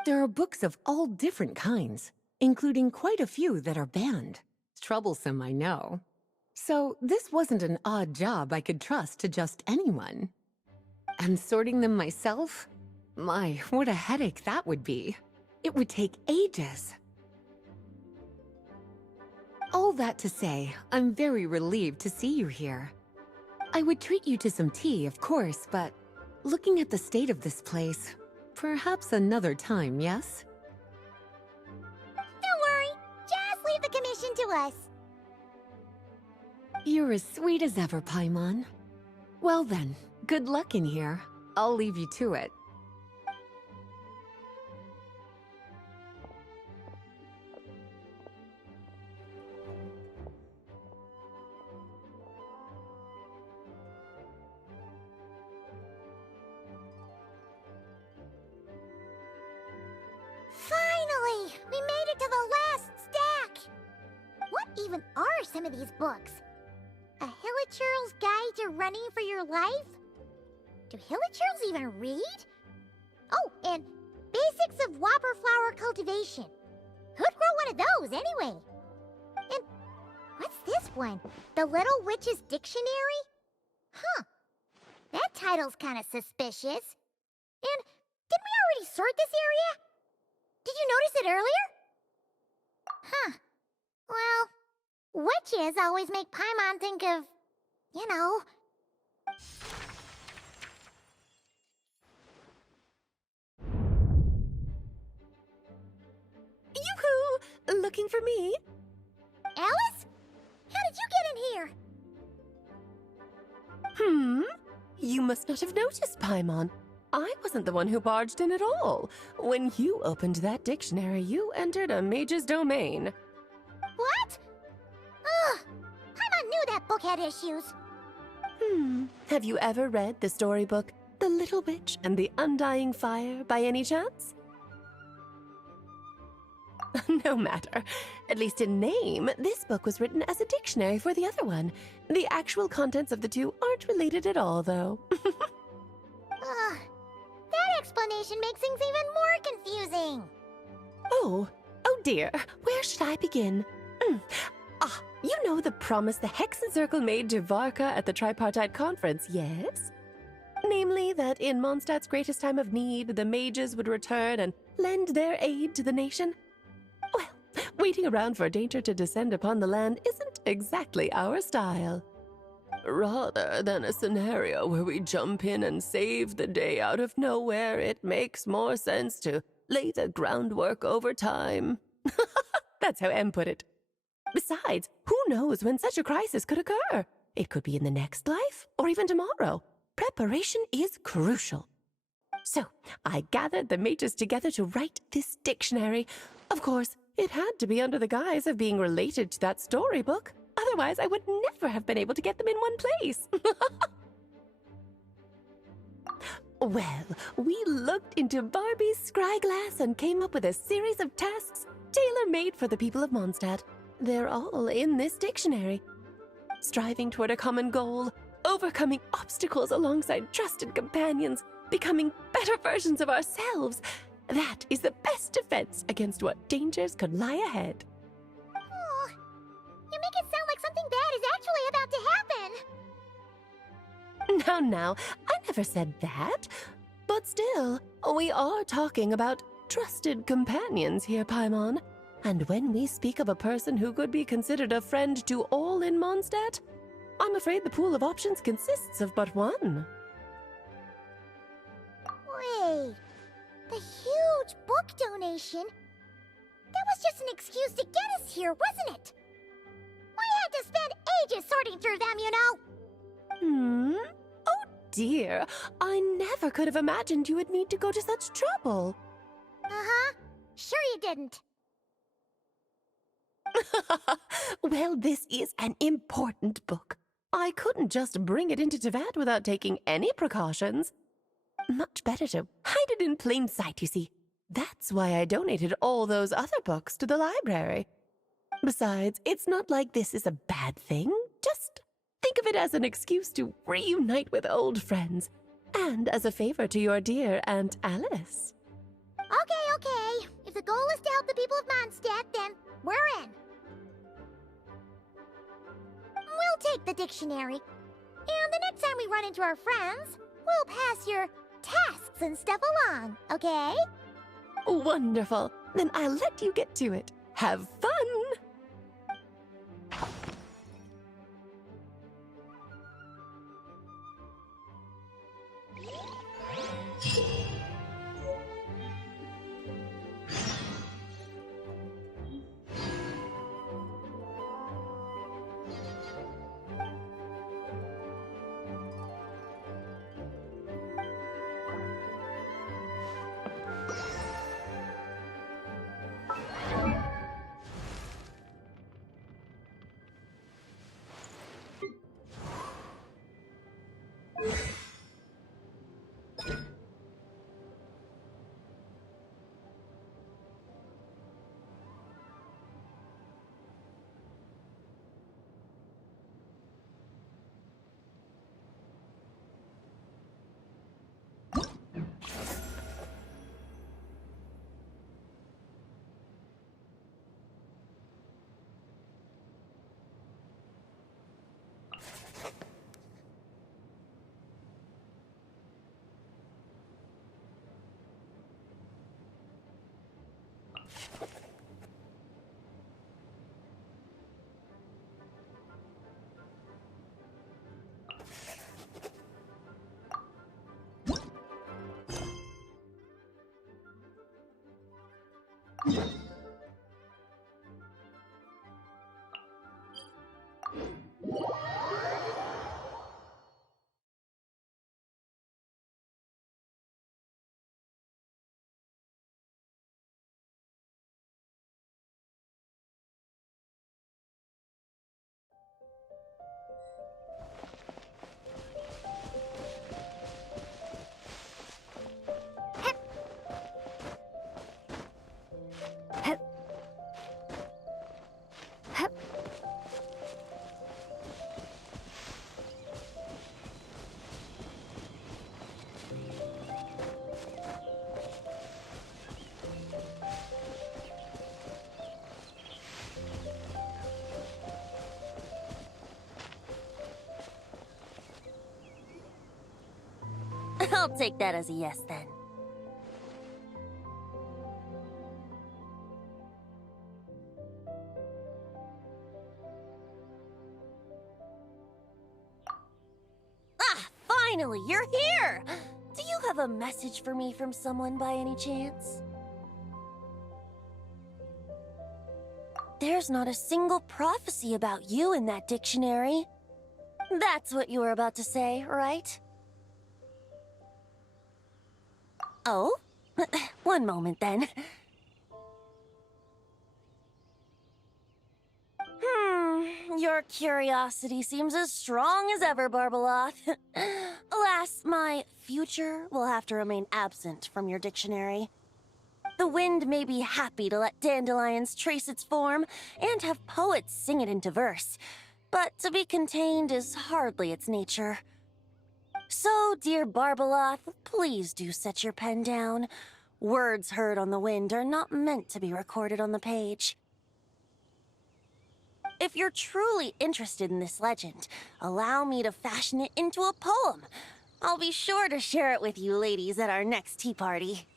There are books of all different kinds, including quite a few that are banned. Troublesome, I know. So this wasn't an odd job I could trust to just anyone. And sorting them myself? My, what a headache that would be. It would take ages. All that to say, I'm very relieved to see you here. I would treat you to some tea, of course, but looking at the state of this place, perhaps another time, yes? Don't worry. Just leave the commission to us. You're as sweet as ever, Paimon. Well then, good luck in here. I'll leave you to it. Finally! We made it to the last stack! What even are some of these books? A Hilichurl's Guide to Running for Your Life? Do Hilichurls even read? Oh, and Basics of Whopper Flower Cultivation. Who'd grow one of those, anyway? And what's this one? The Little Witch's Dictionary? Huh. That title's kind of suspicious. And didn't we already sort this area? Did you notice it earlier? Huh. Well, witches always make Paimon think of, you know... Yoo-hoo! Looking for me? Alice? How did you get in here? You must not have noticed, Paimon. I wasn't the one who barged in at all. When you opened that dictionary, you entered a mage's domain. What? Ugh! Paimon knew that book had issues. Have you ever read the storybook, The Little Witch and the Undying Fire, by any chance? No matter. At least in name, this book was written as a dictionary for the other one. The actual contents of the two aren't related at all, though. Ugh. That explanation makes things even more confusing. Oh dear. Where should I begin? You know the promise the Hexen Circle made to Varka at the Tripartite Conference, yes? Namely, that in Mondstadt's greatest time of need, the mages would return and lend their aid to the nation? Well, waiting around for danger to descend upon the land isn't exactly our style. Rather than a scenario where we jump in and save the day out of nowhere, it makes more sense to lay the groundwork over time. That's how Em put it. Besides, who knows when such a crisis could occur? It could be in the next life, or even tomorrow. Preparation is crucial. So, I gathered the mages together to write this dictionary. Of course, it had to be under the guise of being related to that storybook. Otherwise, I would never have been able to get them in one place. Well, we looked into Barbie's scryglass and came up with a series of tasks tailor-made for the people of Mondstadt. They're all in this dictionary. Striving toward a common goal, overcoming obstacles alongside trusted companions, becoming better versions of ourselves. That is the best defense against what dangers could lie ahead. Oh, you make it sound like something bad is actually about to happen. Now, I never said that. But still, we are talking about trusted companions here, Paimon. And when we speak of a person who could be considered a friend to all in Mondstadt, I'm afraid the pool of options consists of but one. Wait, the huge book donation? That was just an excuse to get us here, wasn't it? We had to spend ages sorting through them, you know? Oh dear, I never could have imagined you would need to go to such trouble. Uh-huh. Sure you didn't. Well, this is an important book. I couldn't just bring it into Teyvat without taking any precautions. Much better to hide it in plain sight, you see. That's why I donated all those other books to the library. Besides, it's not like this is a bad thing. Just think of it as an excuse to reunite with old friends. And as a favor to your dear Aunt Alice. Okay. If the goal is to help the people of Mondstadt, then we're in. We'll take the dictionary. And the next time we run into our friends, we'll pass your test facts and stuff along, okay? Wonderful. Then I'll let you get to it. Have fun! I'll take that as a yes, then. Ah, finally, you're here! Do you have a message for me from someone by any chance? There's not a single prophecy about you in that dictionary. That's what you were about to say, right? Oh? One moment, then. Your curiosity seems as strong as ever, Barbeloth. Alas, my future will have to remain absent from your dictionary. The wind may be happy to let dandelions trace its form and have poets sing it into verse, but to be contained is hardly its nature. So, dear Barbeloth, please do set your pen down. Words heard on the wind are not meant to be recorded on the page. If you're truly interested in this legend, allow me to fashion it into a poem. I'll be sure to share it with you ladies at our next tea party.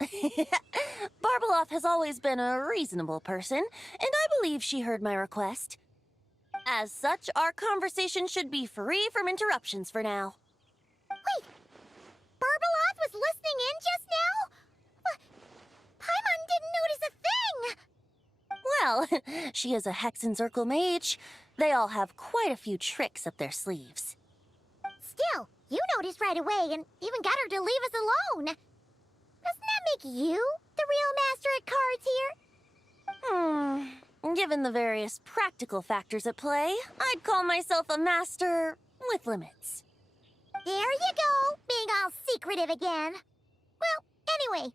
Barbeloth has always been a reasonable person, and I believe she heard my request. As such, our conversation should be free from interruptions for now. Wait, Barbeloth was listening in just now? Paimon didn't notice a thing! Well, she is a Hexenzirkel mage. They all have quite a few tricks up their sleeves. Still, you noticed right away and even got her to leave us alone. Doesn't that make you the real master at cards here? Given the various practical factors at play, I'd call myself a master with limits. There you go, being all secretive again. Well, anyway,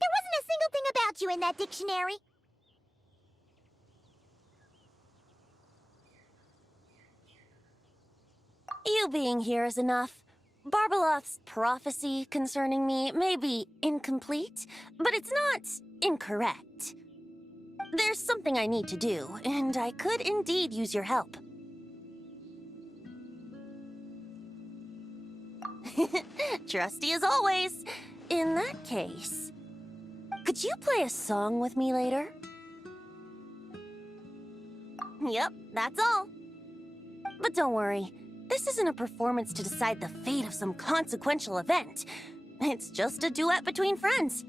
there wasn't a single thing about you in that dictionary. You being here is enough. Barbeloth's prophecy concerning me may be incomplete, but it's not incorrect. There's something I need to do, and I could indeed use your help. Trusty as always. In that case, could you play a song with me later? Yep, that's all. But don't worry, this isn't a performance to decide the fate of some consequential event. It's just a duet between friends.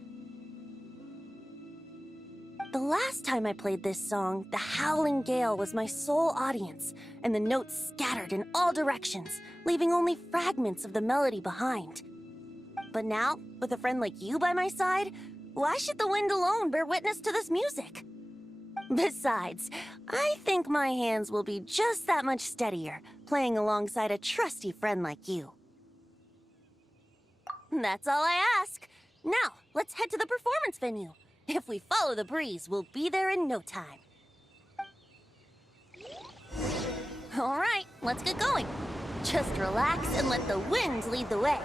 The last time I played this song, the howling gale was my sole audience, and the notes scattered in all directions, leaving only fragments of the melody behind. But now, with a friend like you by my side, why should the wind alone bear witness to this music? Besides, I think my hands will be just that much steadier, playing alongside a trusty friend like you. That's all I ask. Now, let's head to the performance venue. If we follow the breeze, we'll be there in no time. All right, let's get going. Just relax and let the wind lead the way.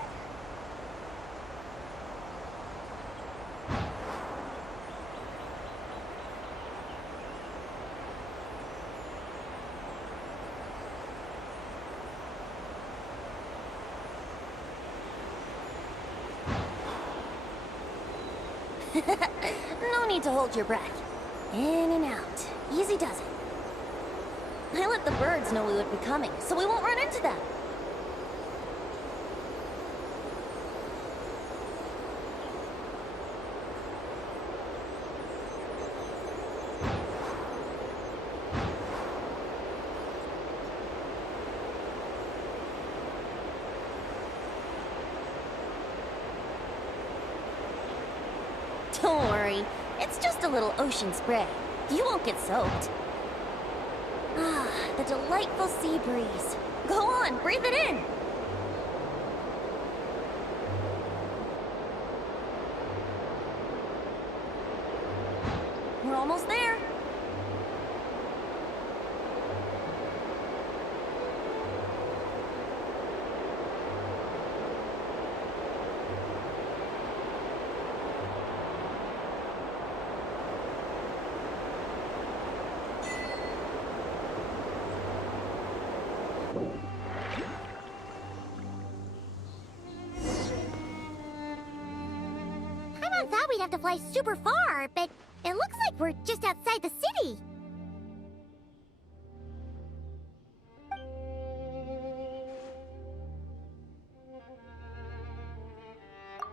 No need to hold your breath. In and out. Easy does it. I let the birds know we would be coming, so we won't run into them. Don't worry, it's just a little ocean spray. You won't get soaked. Ah, the delightful sea breeze. Go on, breathe it in. We're almost there. I thought we'd have to fly super far, but it looks like we're just outside the city.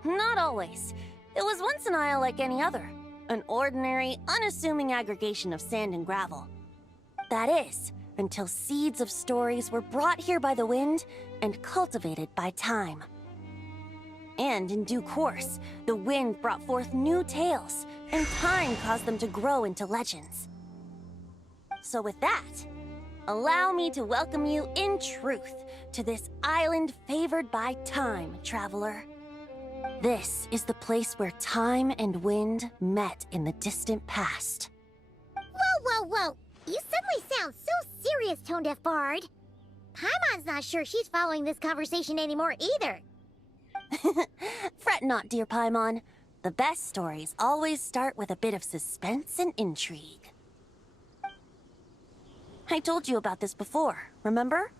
Not always. It was once an isle like any other. An ordinary, unassuming aggregation of sand and gravel. That is, until seeds of stories were brought here by the wind and cultivated by time. And in due course, the wind brought forth new tales, and time caused them to grow into legends. So with that, allow me to welcome you in truth to this island favored by time, traveler. This is the place where time and wind met in the distant past. Whoa. You suddenly sound so serious, Tone Deaf Bard. Paimon's not sure she's following this conversation anymore either. Fret not, dear Paimon. The best stories always start with a bit of suspense and intrigue. I told you about this before, remember?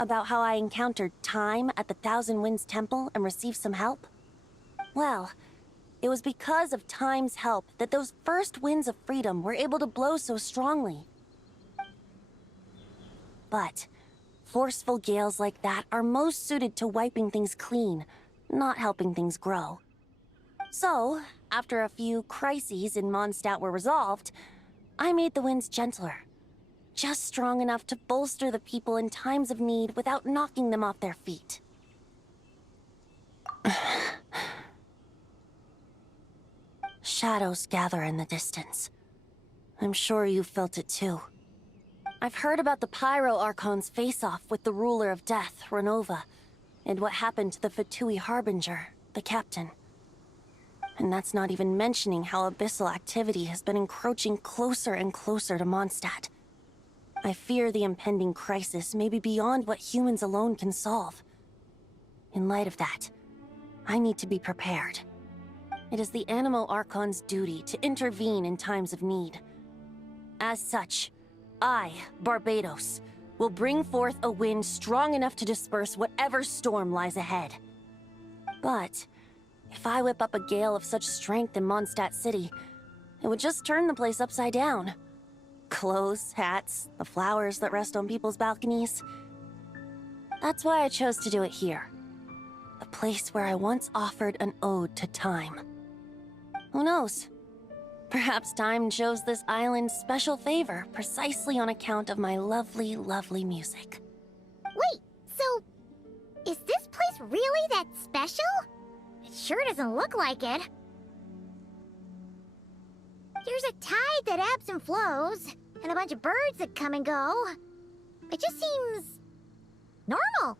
About how I encountered Time at the Thousand Winds Temple and received some help? Well, it was because of Time's help that those first winds of freedom were able to blow so strongly. But forceful gales like that are most suited to wiping things clean, not helping things grow. So, after a few crises in Mondstadt were resolved, I made the winds gentler. Just strong enough to bolster the people in times of need without knocking them off their feet. Shadows gather in the distance. I'm sure you felt it too. I've heard about the Pyro Archon's face-off with the ruler of death, Renova, and what happened to the Fatui Harbinger, the captain. And that's not even mentioning how abyssal activity has been encroaching closer and closer to Mondstadt. I fear the impending crisis may be beyond what humans alone can solve. In light of that, I need to be prepared. It is the Animo Archon's duty to intervene in times of need. As such, I, Barbados, will bring forth a wind strong enough to disperse whatever storm lies ahead. But if I whip up a gale of such strength in Mondstadt City, it would just turn the place upside down. Clothes, hats, the flowers that rest on people's balconies. That's why I chose to do it here. The place where I once offered an ode to time. Who knows? Perhaps time shows this island special favor precisely on account of my lovely, lovely music. Wait, so is this place really that special? It sure doesn't look like it. There's a tide that ebbs and flows, and a bunch of birds that come and go. It just seems normal.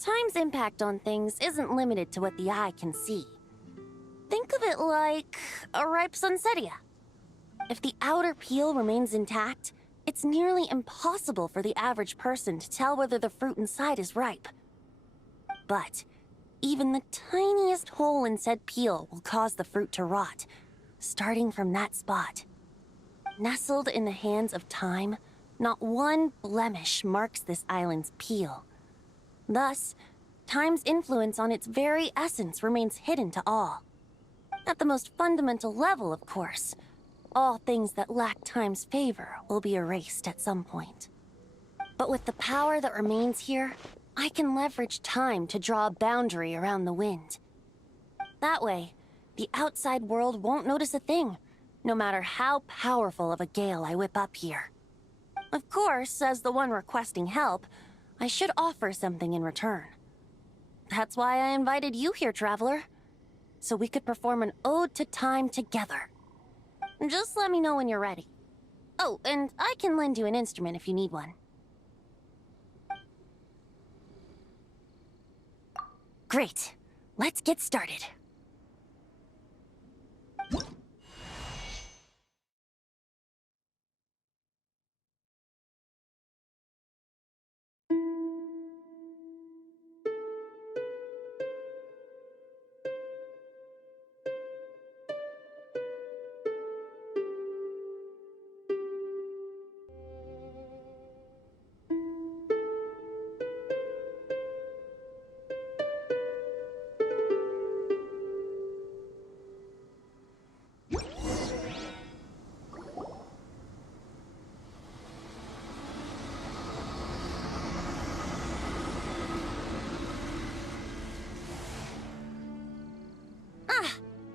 Time's impact on things isn't limited to what the eye can see. Think of it like a ripe sunsetia. If the outer peel remains intact, it's nearly impossible for the average person to tell whether the fruit inside is ripe. But even the tiniest hole in said peel will cause the fruit to rot, starting from that spot. Nestled in the hands of time, not one blemish marks this island's peel. Thus, time's influence on its very essence remains hidden to all. At the most fundamental level, of course, all things that lack time's favor will be erased at some point. But with the power that remains here, I can leverage time to draw a boundary around the wind. That way, the outside world won't notice a thing, no matter how powerful of a gale I whip up here. Of course, as the one requesting help, I should offer something in return. That's why I invited you here, traveler. So we could perform an ode to time together. Just let me know when you're ready. Oh, and I can lend you an instrument if you need one. Great. Let's get started.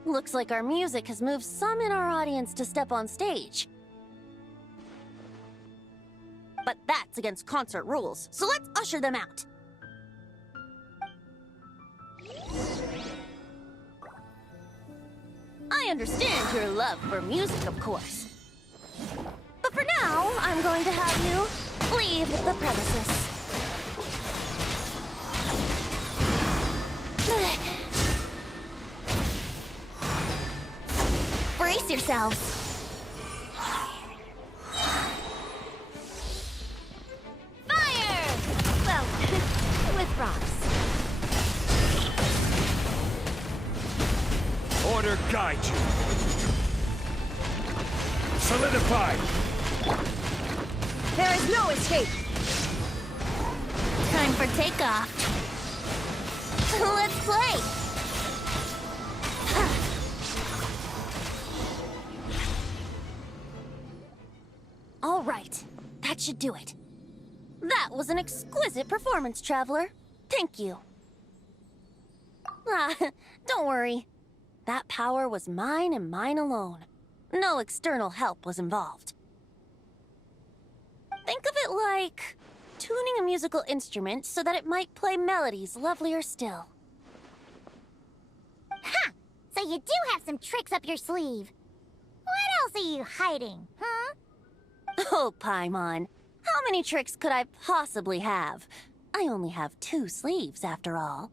Looks like our music has moved some in our audience to step on stage. But that's against concert rules, so let's usher them out. I understand your love for music, of course. But for now, I'm going to have you leave the premises. Brace yourselves. Fire! Well, with rocks. Order guide you. Solidify. There is no escape. Time for takeoff. Let's play. All right, that should do it. That was an exquisite performance, Traveler. Thank you. Don't worry. That power was mine and mine alone. No external help was involved. Think of it like tuning a musical instrument so that it might play melodies lovelier still. Ha! So you do have some tricks up your sleeve. What else are you hiding, huh? Oh, Paimon. How many tricks could I possibly have? I only have 2 sleeves, after all.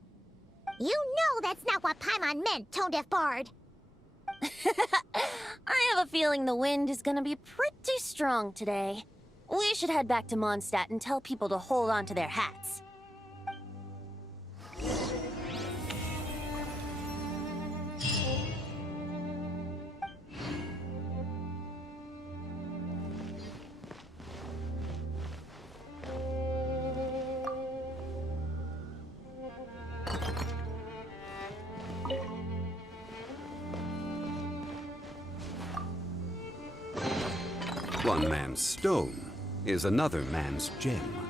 You know that's not what Paimon meant, Tone-Deaf Bard. I have a feeling the wind is gonna be pretty strong today. We should head back to Mondstadt and tell people to hold on to their hats. One man's stone is another man's gem.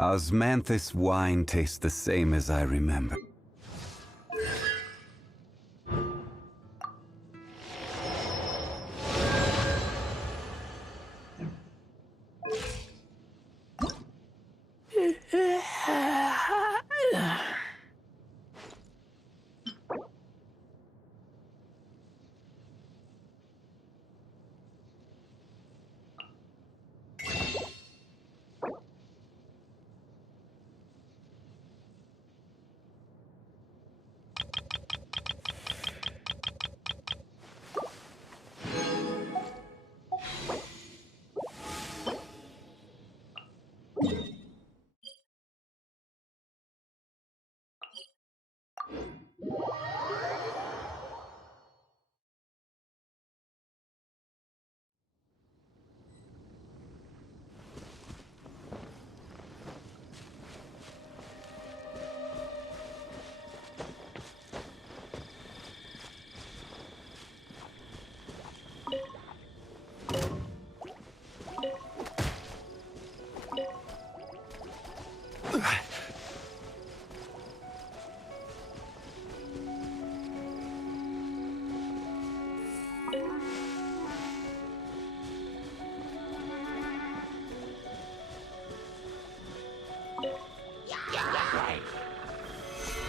Osmanthus wine tastes the same as I remember.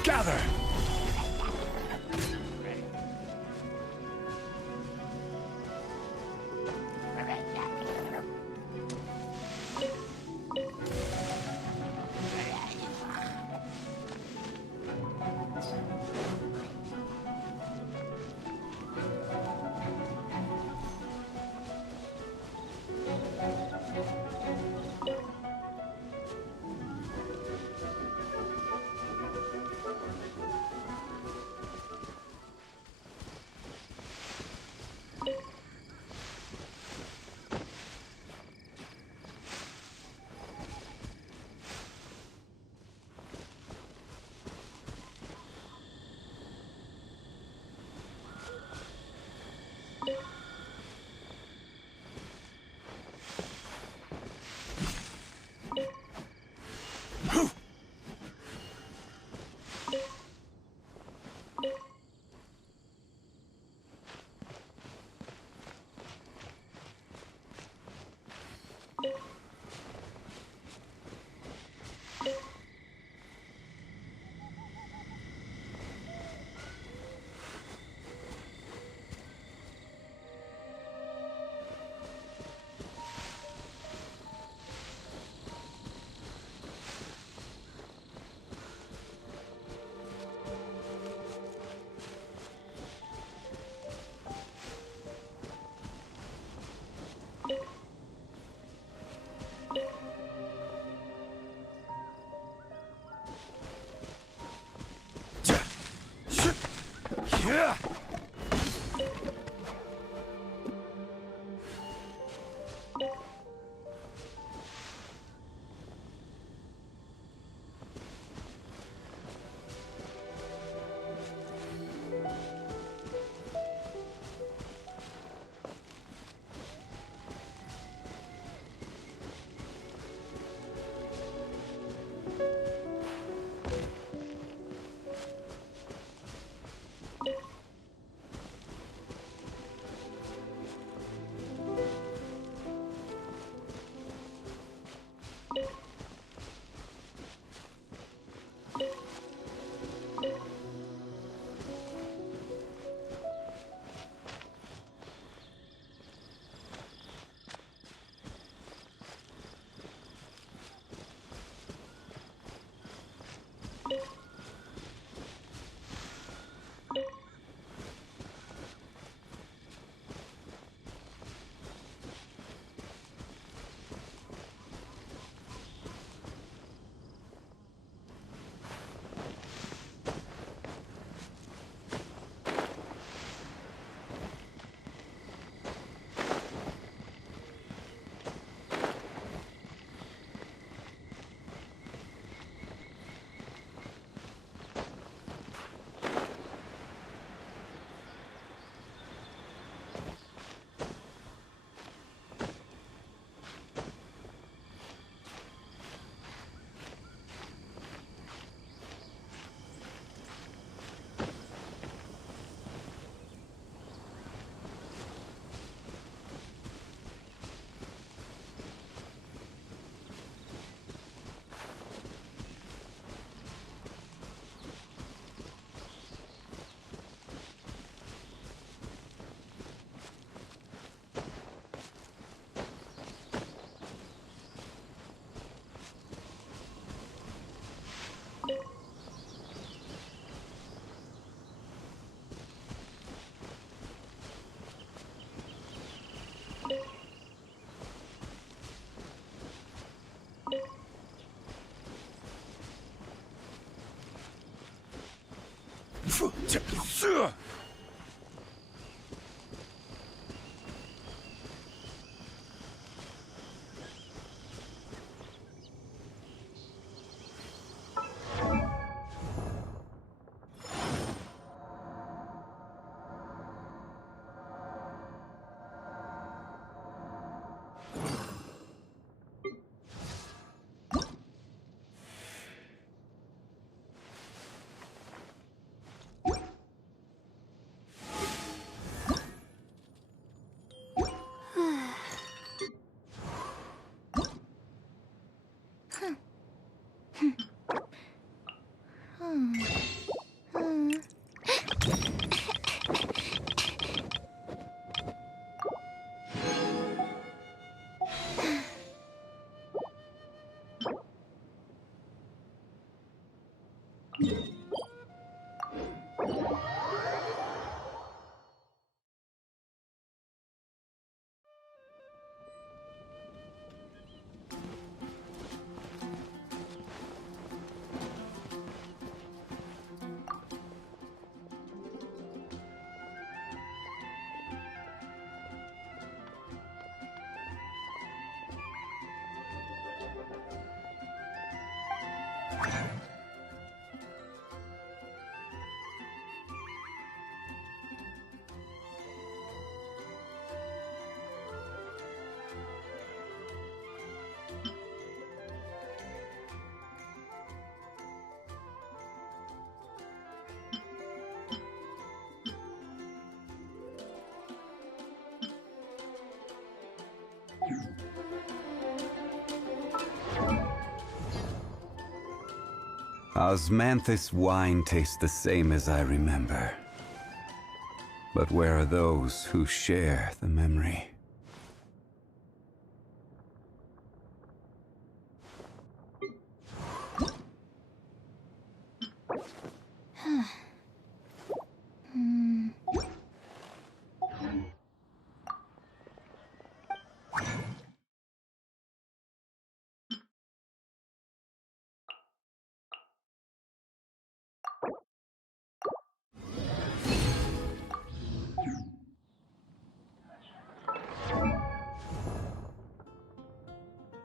Gather! Osmanthus wine tastes the same as I remember. But where are those who share the memory?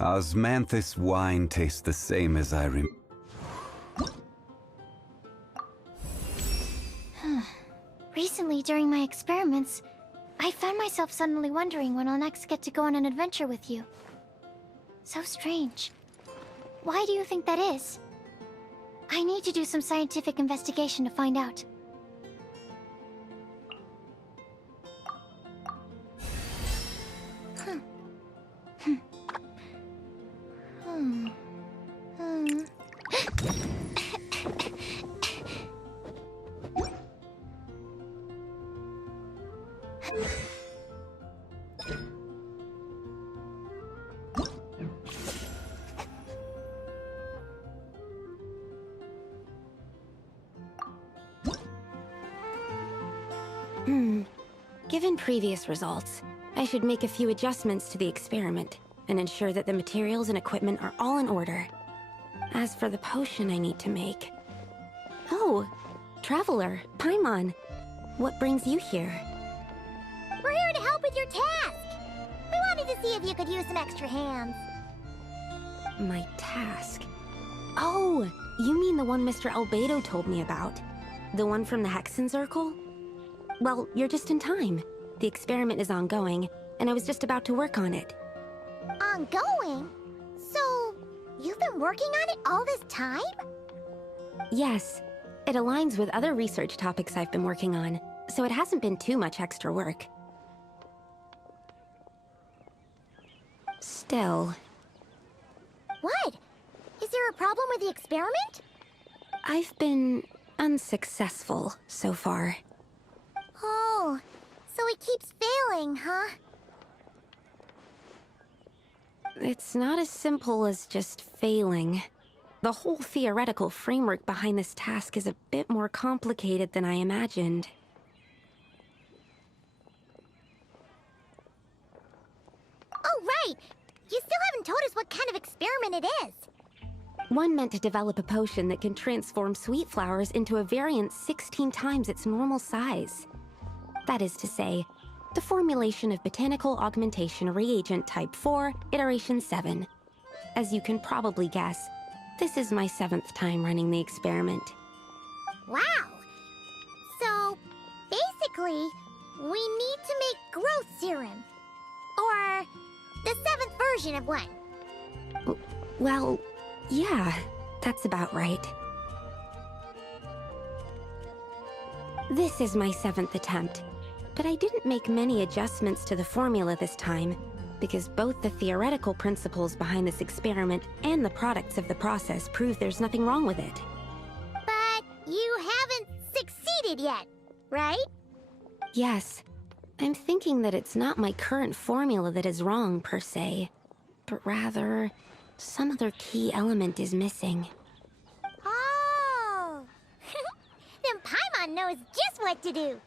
Osmanthus wine tastes the same as I remember. Recently, during my experiments, I found myself suddenly wondering when I'll next get to go on an adventure with you. So strange. Why do you think that is? I need to do some scientific investigation to find out. Given previous results, I should make a few adjustments to the experiment and ensure that the materials and equipment are all in order. As for the potion I need to make... Oh, Traveler, Paimon, what brings you here? We're here to help with your task. We wanted to see if you could use some extra hands. My task? Oh, you mean the one Mr. Albedo told me about? The one from the Hexen Circle? Well, you're just in time. The experiment is ongoing, and I was just about to work on it. Ongoing? So, you've been working on it all this time? Yes. It aligns with other research topics I've been working on, so it hasn't been too much extra work. Still... What? Is there a problem with the experiment? I've been unsuccessful so far. Oh, so it keeps failing, huh? It's not as simple as just failing. The whole theoretical framework behind this task is a bit more complicated than I imagined. Oh, right! You still haven't told us what kind of experiment it is. One meant to develop a potion that can transform sweet flowers into a variant 16 times its normal size. That is to say, the formulation of Botanical Augmentation Reagent Type 4, Iteration 7. As you can probably guess, this is my 7th time running the experiment. Wow! So, basically, we need to make growth serum. Or the 7th version of one. Well, yeah, that's about right. This is my 7th attempt, but I didn't make many adjustments to the formula this time, because both the theoretical principles behind this experiment and the products of the process prove there's nothing wrong with it. But you haven't succeeded yet, right? Yes. I'm thinking that it's not my current formula that is wrong, per se, but rather, some other key element is missing. Oh! Then Paimon knows just what to do.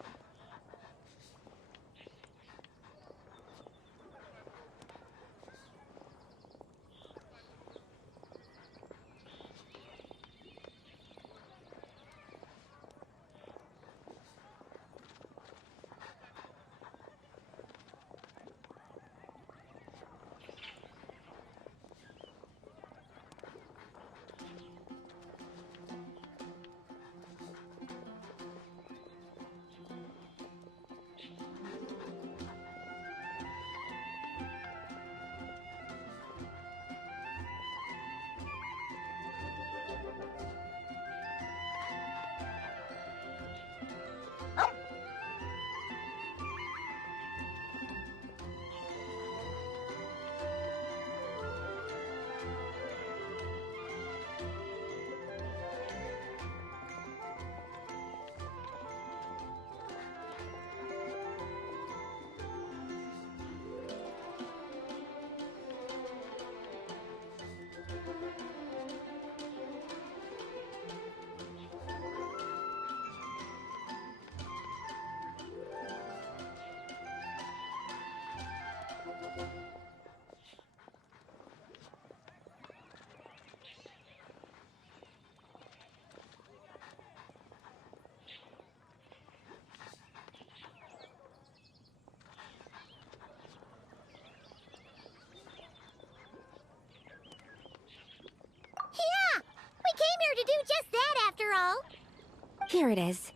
Here it is.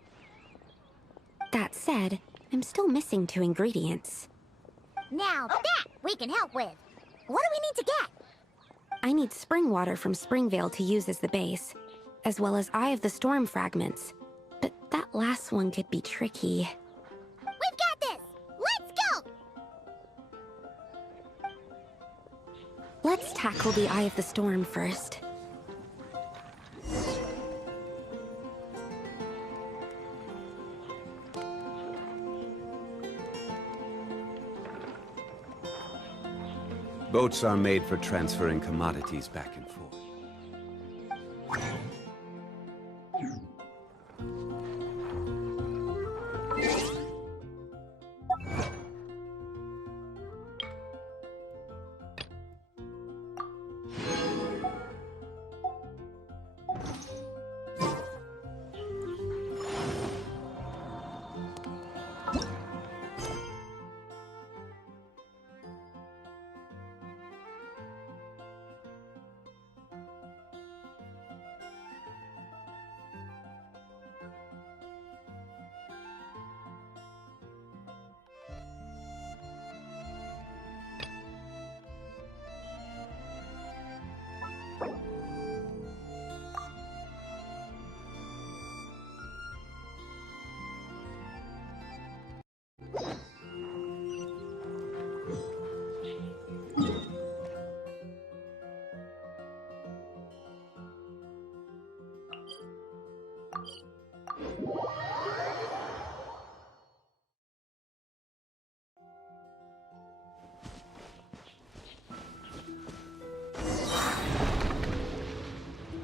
That said, I'm still missing 2 ingredients. Now that we can help with. What do we need to get? I need spring water from Springvale to use as the base, as well as Eye of the Storm fragments. But that last one could be tricky. We've got this! Let's go! Let's tackle the Eye of the Storm first. Boats are made for transferring commodities back and forth.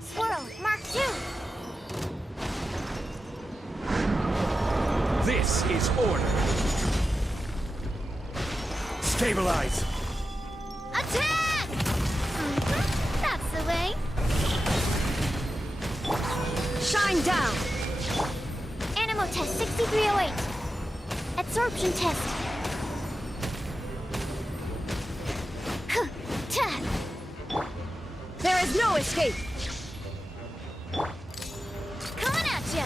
Swirl, Mark 2! This is order. Stabilize. Attack! That's the way. Shine down! Animo test 6308. Absorption test. There is no escape! Coming at ya!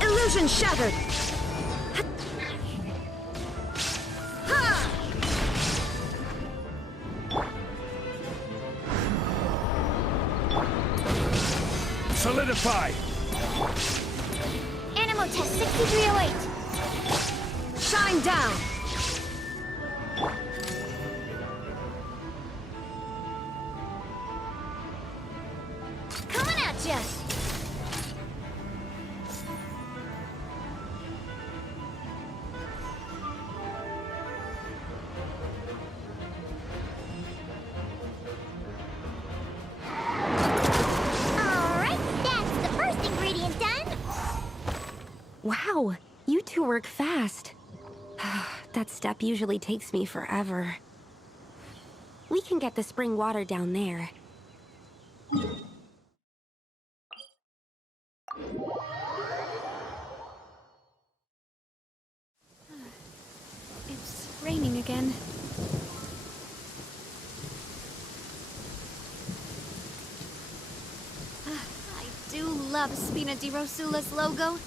Illusion shattered! Solidify. Animo test 6308. Shine down! Coming at ya! Alright, that's the first ingredient done! Wow, you 2 work fast. That step usually takes me forever. We can get the spring water down there. It's raining again. I do love Spina di Rosula's logo.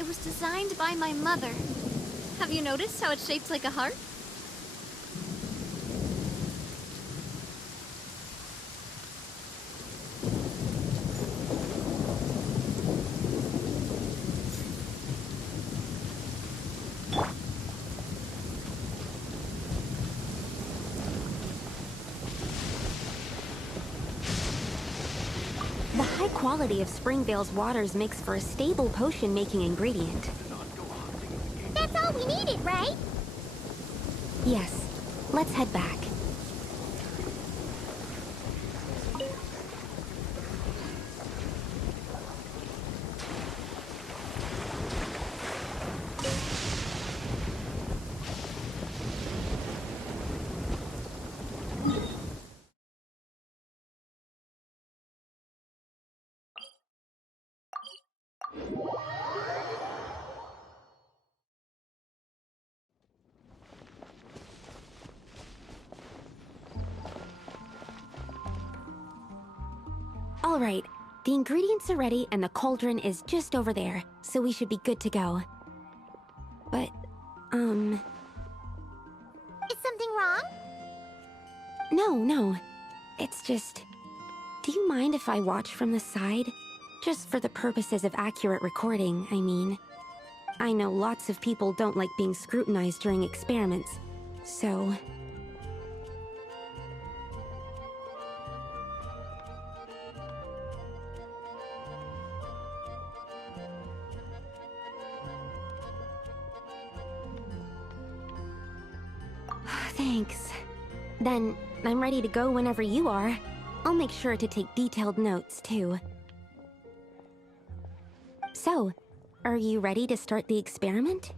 It was designed by my mother. Have you noticed how it's shaped like a heart? The high quality of Springvale's waters makes for a stable potion-making ingredient. That's all we needed, right? Yes, let's head back. All right, the ingredients are ready and the cauldron is just over there, so we should be good to go. But, Is something wrong? No. It's just... Do you mind if I watch from the side? Just for the purposes of accurate recording, I mean. I know lots of people don't like being scrutinized during experiments, so... Thanks. Then, I'm ready to go whenever you are. I'll make sure to take detailed notes, too. So, are you ready to start the experiment?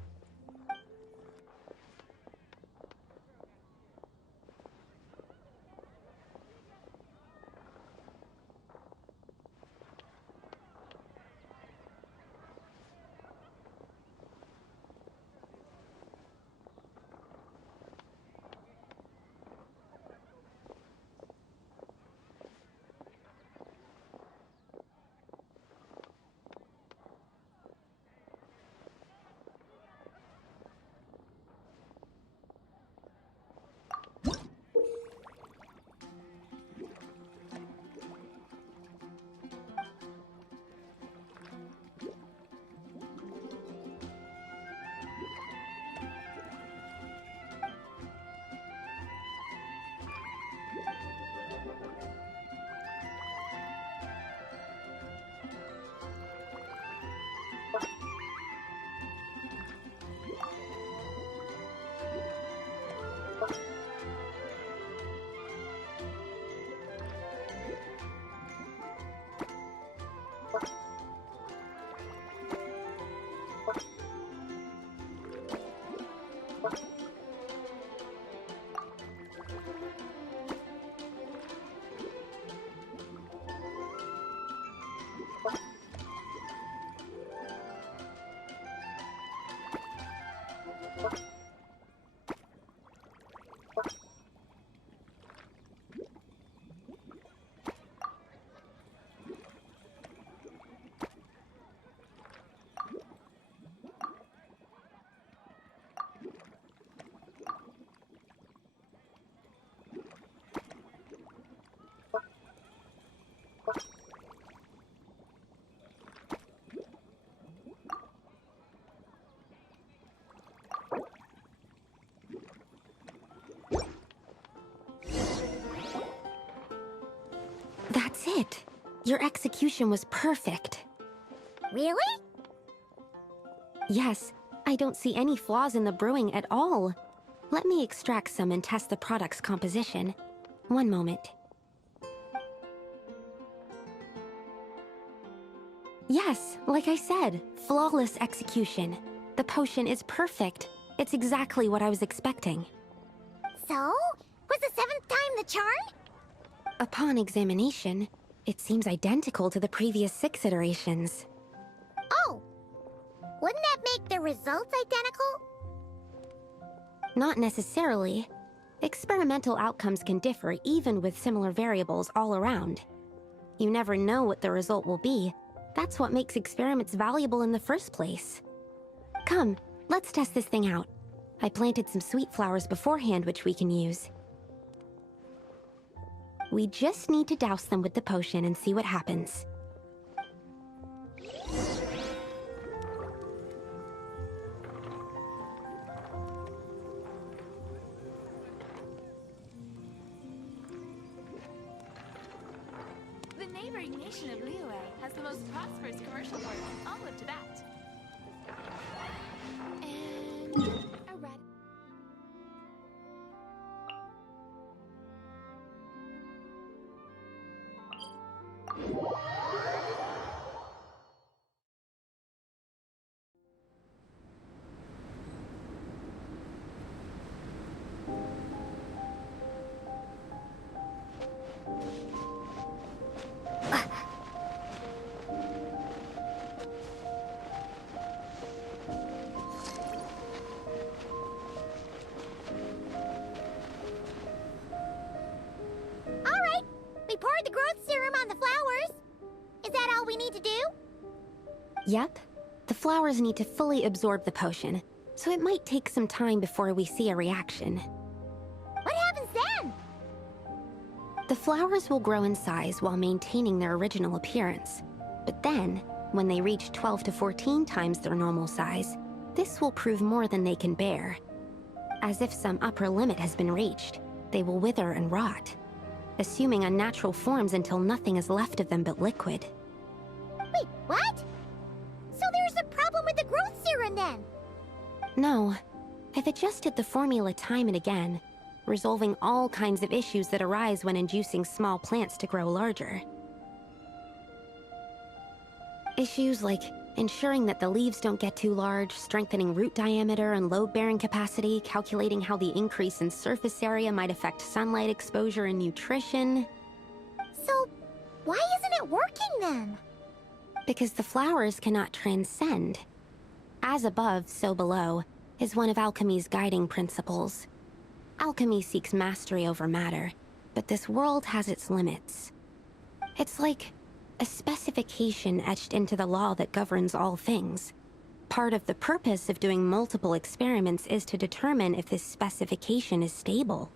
That's it. Your execution was perfect. Really? Yes, I don't see any flaws in the brewing at all. Let me extract some and test the product's composition. One moment. Yes, like I said, flawless execution. The potion is perfect. It's exactly what I was expecting. So? Was the 7th time the charm? Upon examination, it seems identical to the previous 6 iterations. Oh! Wouldn't that make the results identical? Not necessarily. Experimental outcomes can differ even with similar variables all around. You never know what the result will be. That's what makes experiments valuable in the first place. Come, let's test this thing out. I planted some sweet flowers beforehand which we can use. We just need to douse them with the potion and see what happens. The neighboring nation of Liyue has the most prosperous commercial port in all of Teyvat. And a rat. need to do? Yep. The flowers need to fully absorb the potion, so it might take some time before we see a reaction. What happens then? The flowers will grow in size while maintaining their original appearance. But then, when they reach 12 to 14 times their normal size, this will prove more than they can bear. As if some upper limit has been reached, they will wither and rot, assuming unnatural forms until nothing is left of them but liquid. Wait, what? So there's a problem with the growth serum then? No. I've adjusted the formula time and again, resolving all kinds of issues that arise when inducing small plants to grow larger. Issues like ensuring that the leaves don't get too large, strengthening root diameter and load-bearing capacity, calculating how the increase in surface area might affect sunlight exposure and nutrition. So, why isn't it working then? Because the flowers cannot transcend. As above, so below, is one of alchemy's guiding principles. Alchemy seeks mastery over matter, but this world has its limits. It's like a specification etched into the law that governs all things. Part of the purpose of doing multiple experiments is to determine if this specification is stable.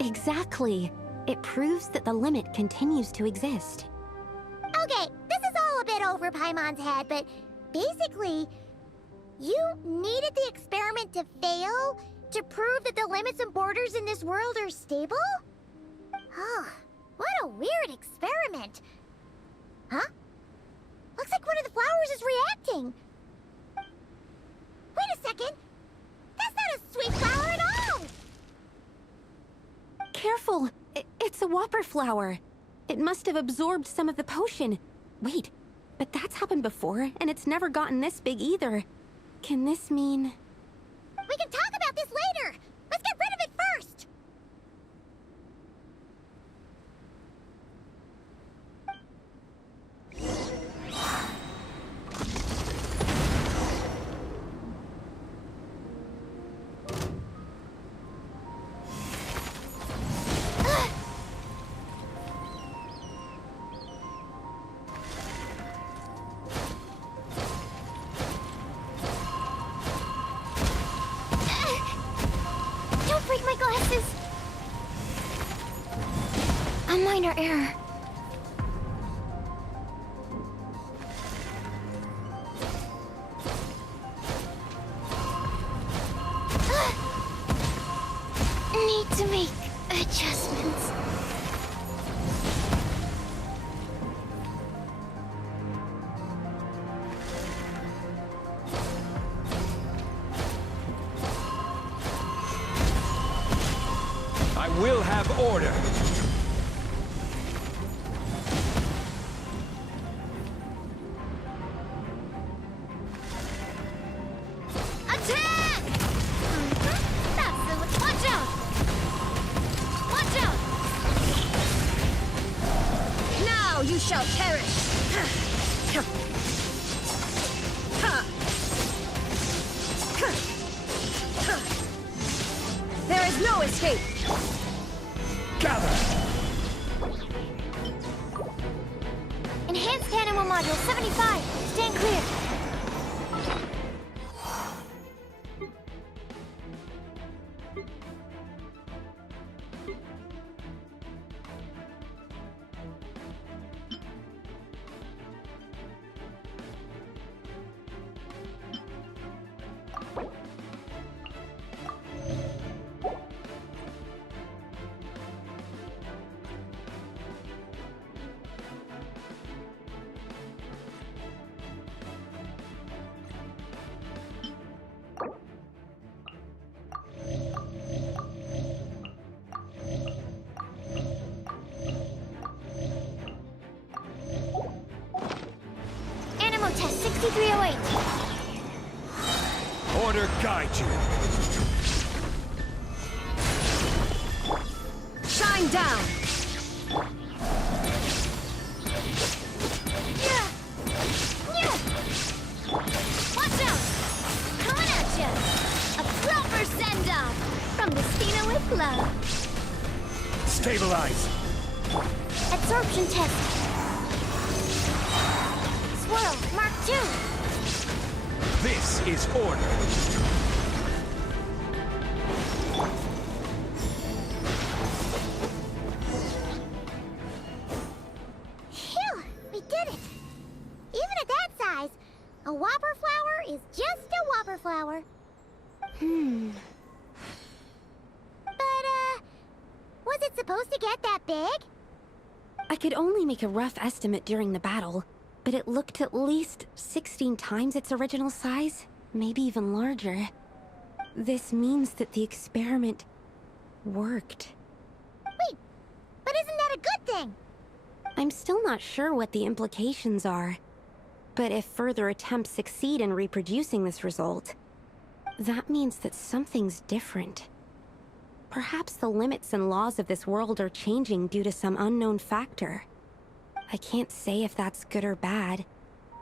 Exactly. It proves that the limit continues to exist. Okay, this is all a bit over Paimon's head, but basically, you needed the experiment to fail to prove that the limits and borders in this world are stable? Oh, what a weird experiment. Huh? Looks like one of the flowers is reacting. Wait a second. That's not a sweet flower at all! Careful! It's a whopper flower. It must have absorbed some of the potion. Wait, but that's happened before, and it's never gotten this big either. Can this mean... We can talk about this later! Let's get rid of it first! Don't break my glasses! A minor error. Need to make adjustments. I will have order. Attack! That's the... Watch out! Watch out! Now you shall perish! There is no escape! Gather! module 75. Stand clear. Animal test 6308. Order guide you. Shine down! Watch out! Coming at ya! A proper send-off from the Stina with love. Stabilize. Absorption test. Swirl, Mark 2. This is order. Phew, we did it. Even at that size, a whopper flower is just a whopper flower. But, was it supposed to get that big? I could only make a rough estimate during the battle, but it looked at least 16 times its original size, maybe even larger. This means that the experiment worked. Wait, but isn't that a good thing? I'm still not sure what the implications are, but if further attempts succeed in reproducing this result, that means that something's different. Perhaps the limits and laws of this world are changing due to some unknown factor. I can't say if that's good or bad,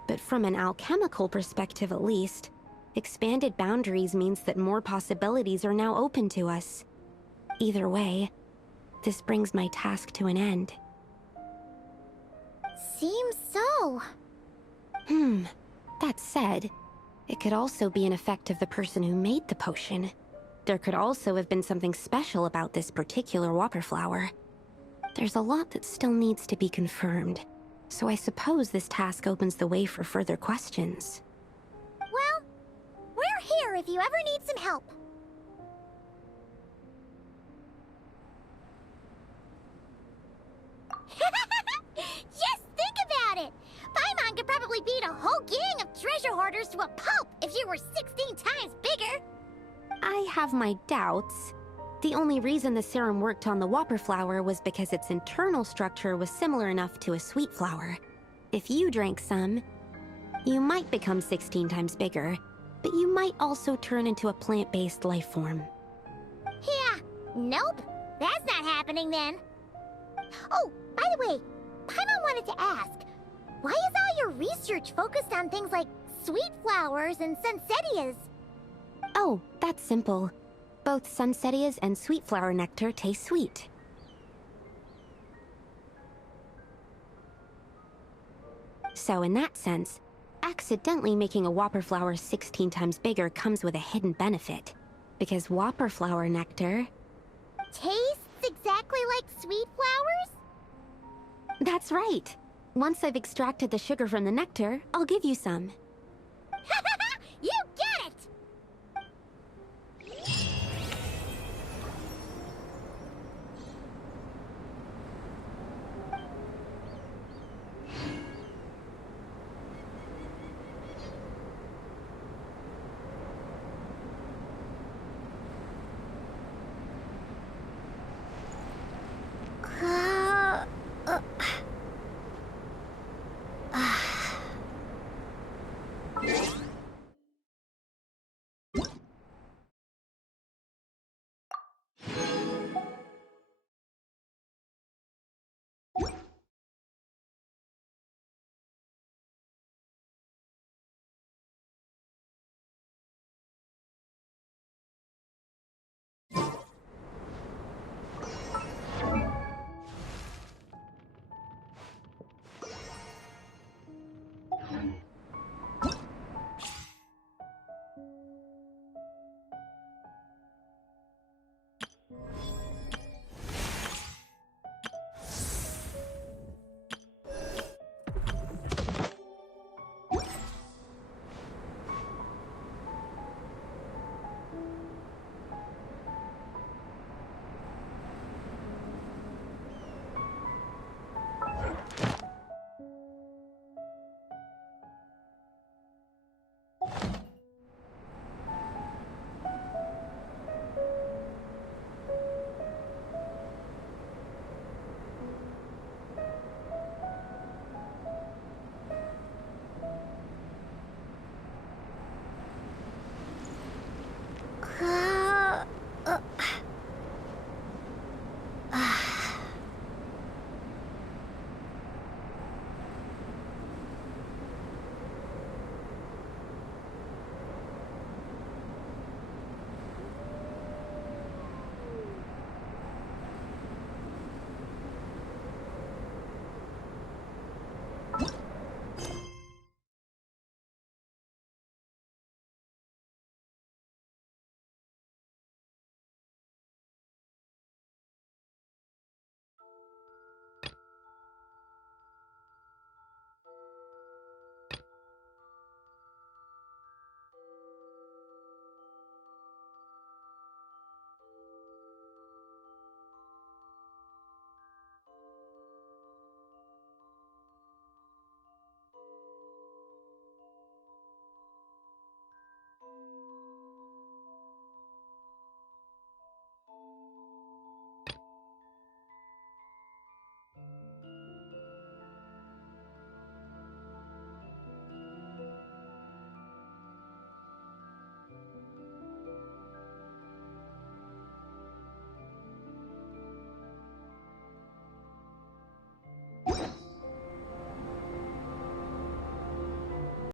but from an alchemical perspective at least, expanded boundaries means that more possibilities are now open to us. Either way, this brings my task to an end. Seems so. That said, it could also be an effect of the person who made the potion. There could also have been something special about this particular whopper flower. There's a lot that still needs to be confirmed, so I suppose this task opens the way for further questions. Well, we're here if you ever need some help. Just think about it! Paimon could probably beat a whole gang of treasure hoarders to a pulp if you were 16 times bigger! I have my doubts. The only reason the serum worked on the whopper flower was because its internal structure was similar enough to a sweet flower. If you drank some, you might become 16 times bigger, but you might also turn into a plant-based life form. Yeah, nope. That's not happening then. Oh, by the way, Paimon wanted to ask, why is all your research focused on things like sweet flowers and sunsettias? Oh, that's simple. Both sunsettias and sweet flower nectar taste sweet. So in that sense, accidentally making a whopper flower 16 times bigger comes with a hidden benefit. Because whopper flower nectar... tastes exactly like sweet flowers? That's right. Once I've extracted the sugar from the nectar, I'll give you some.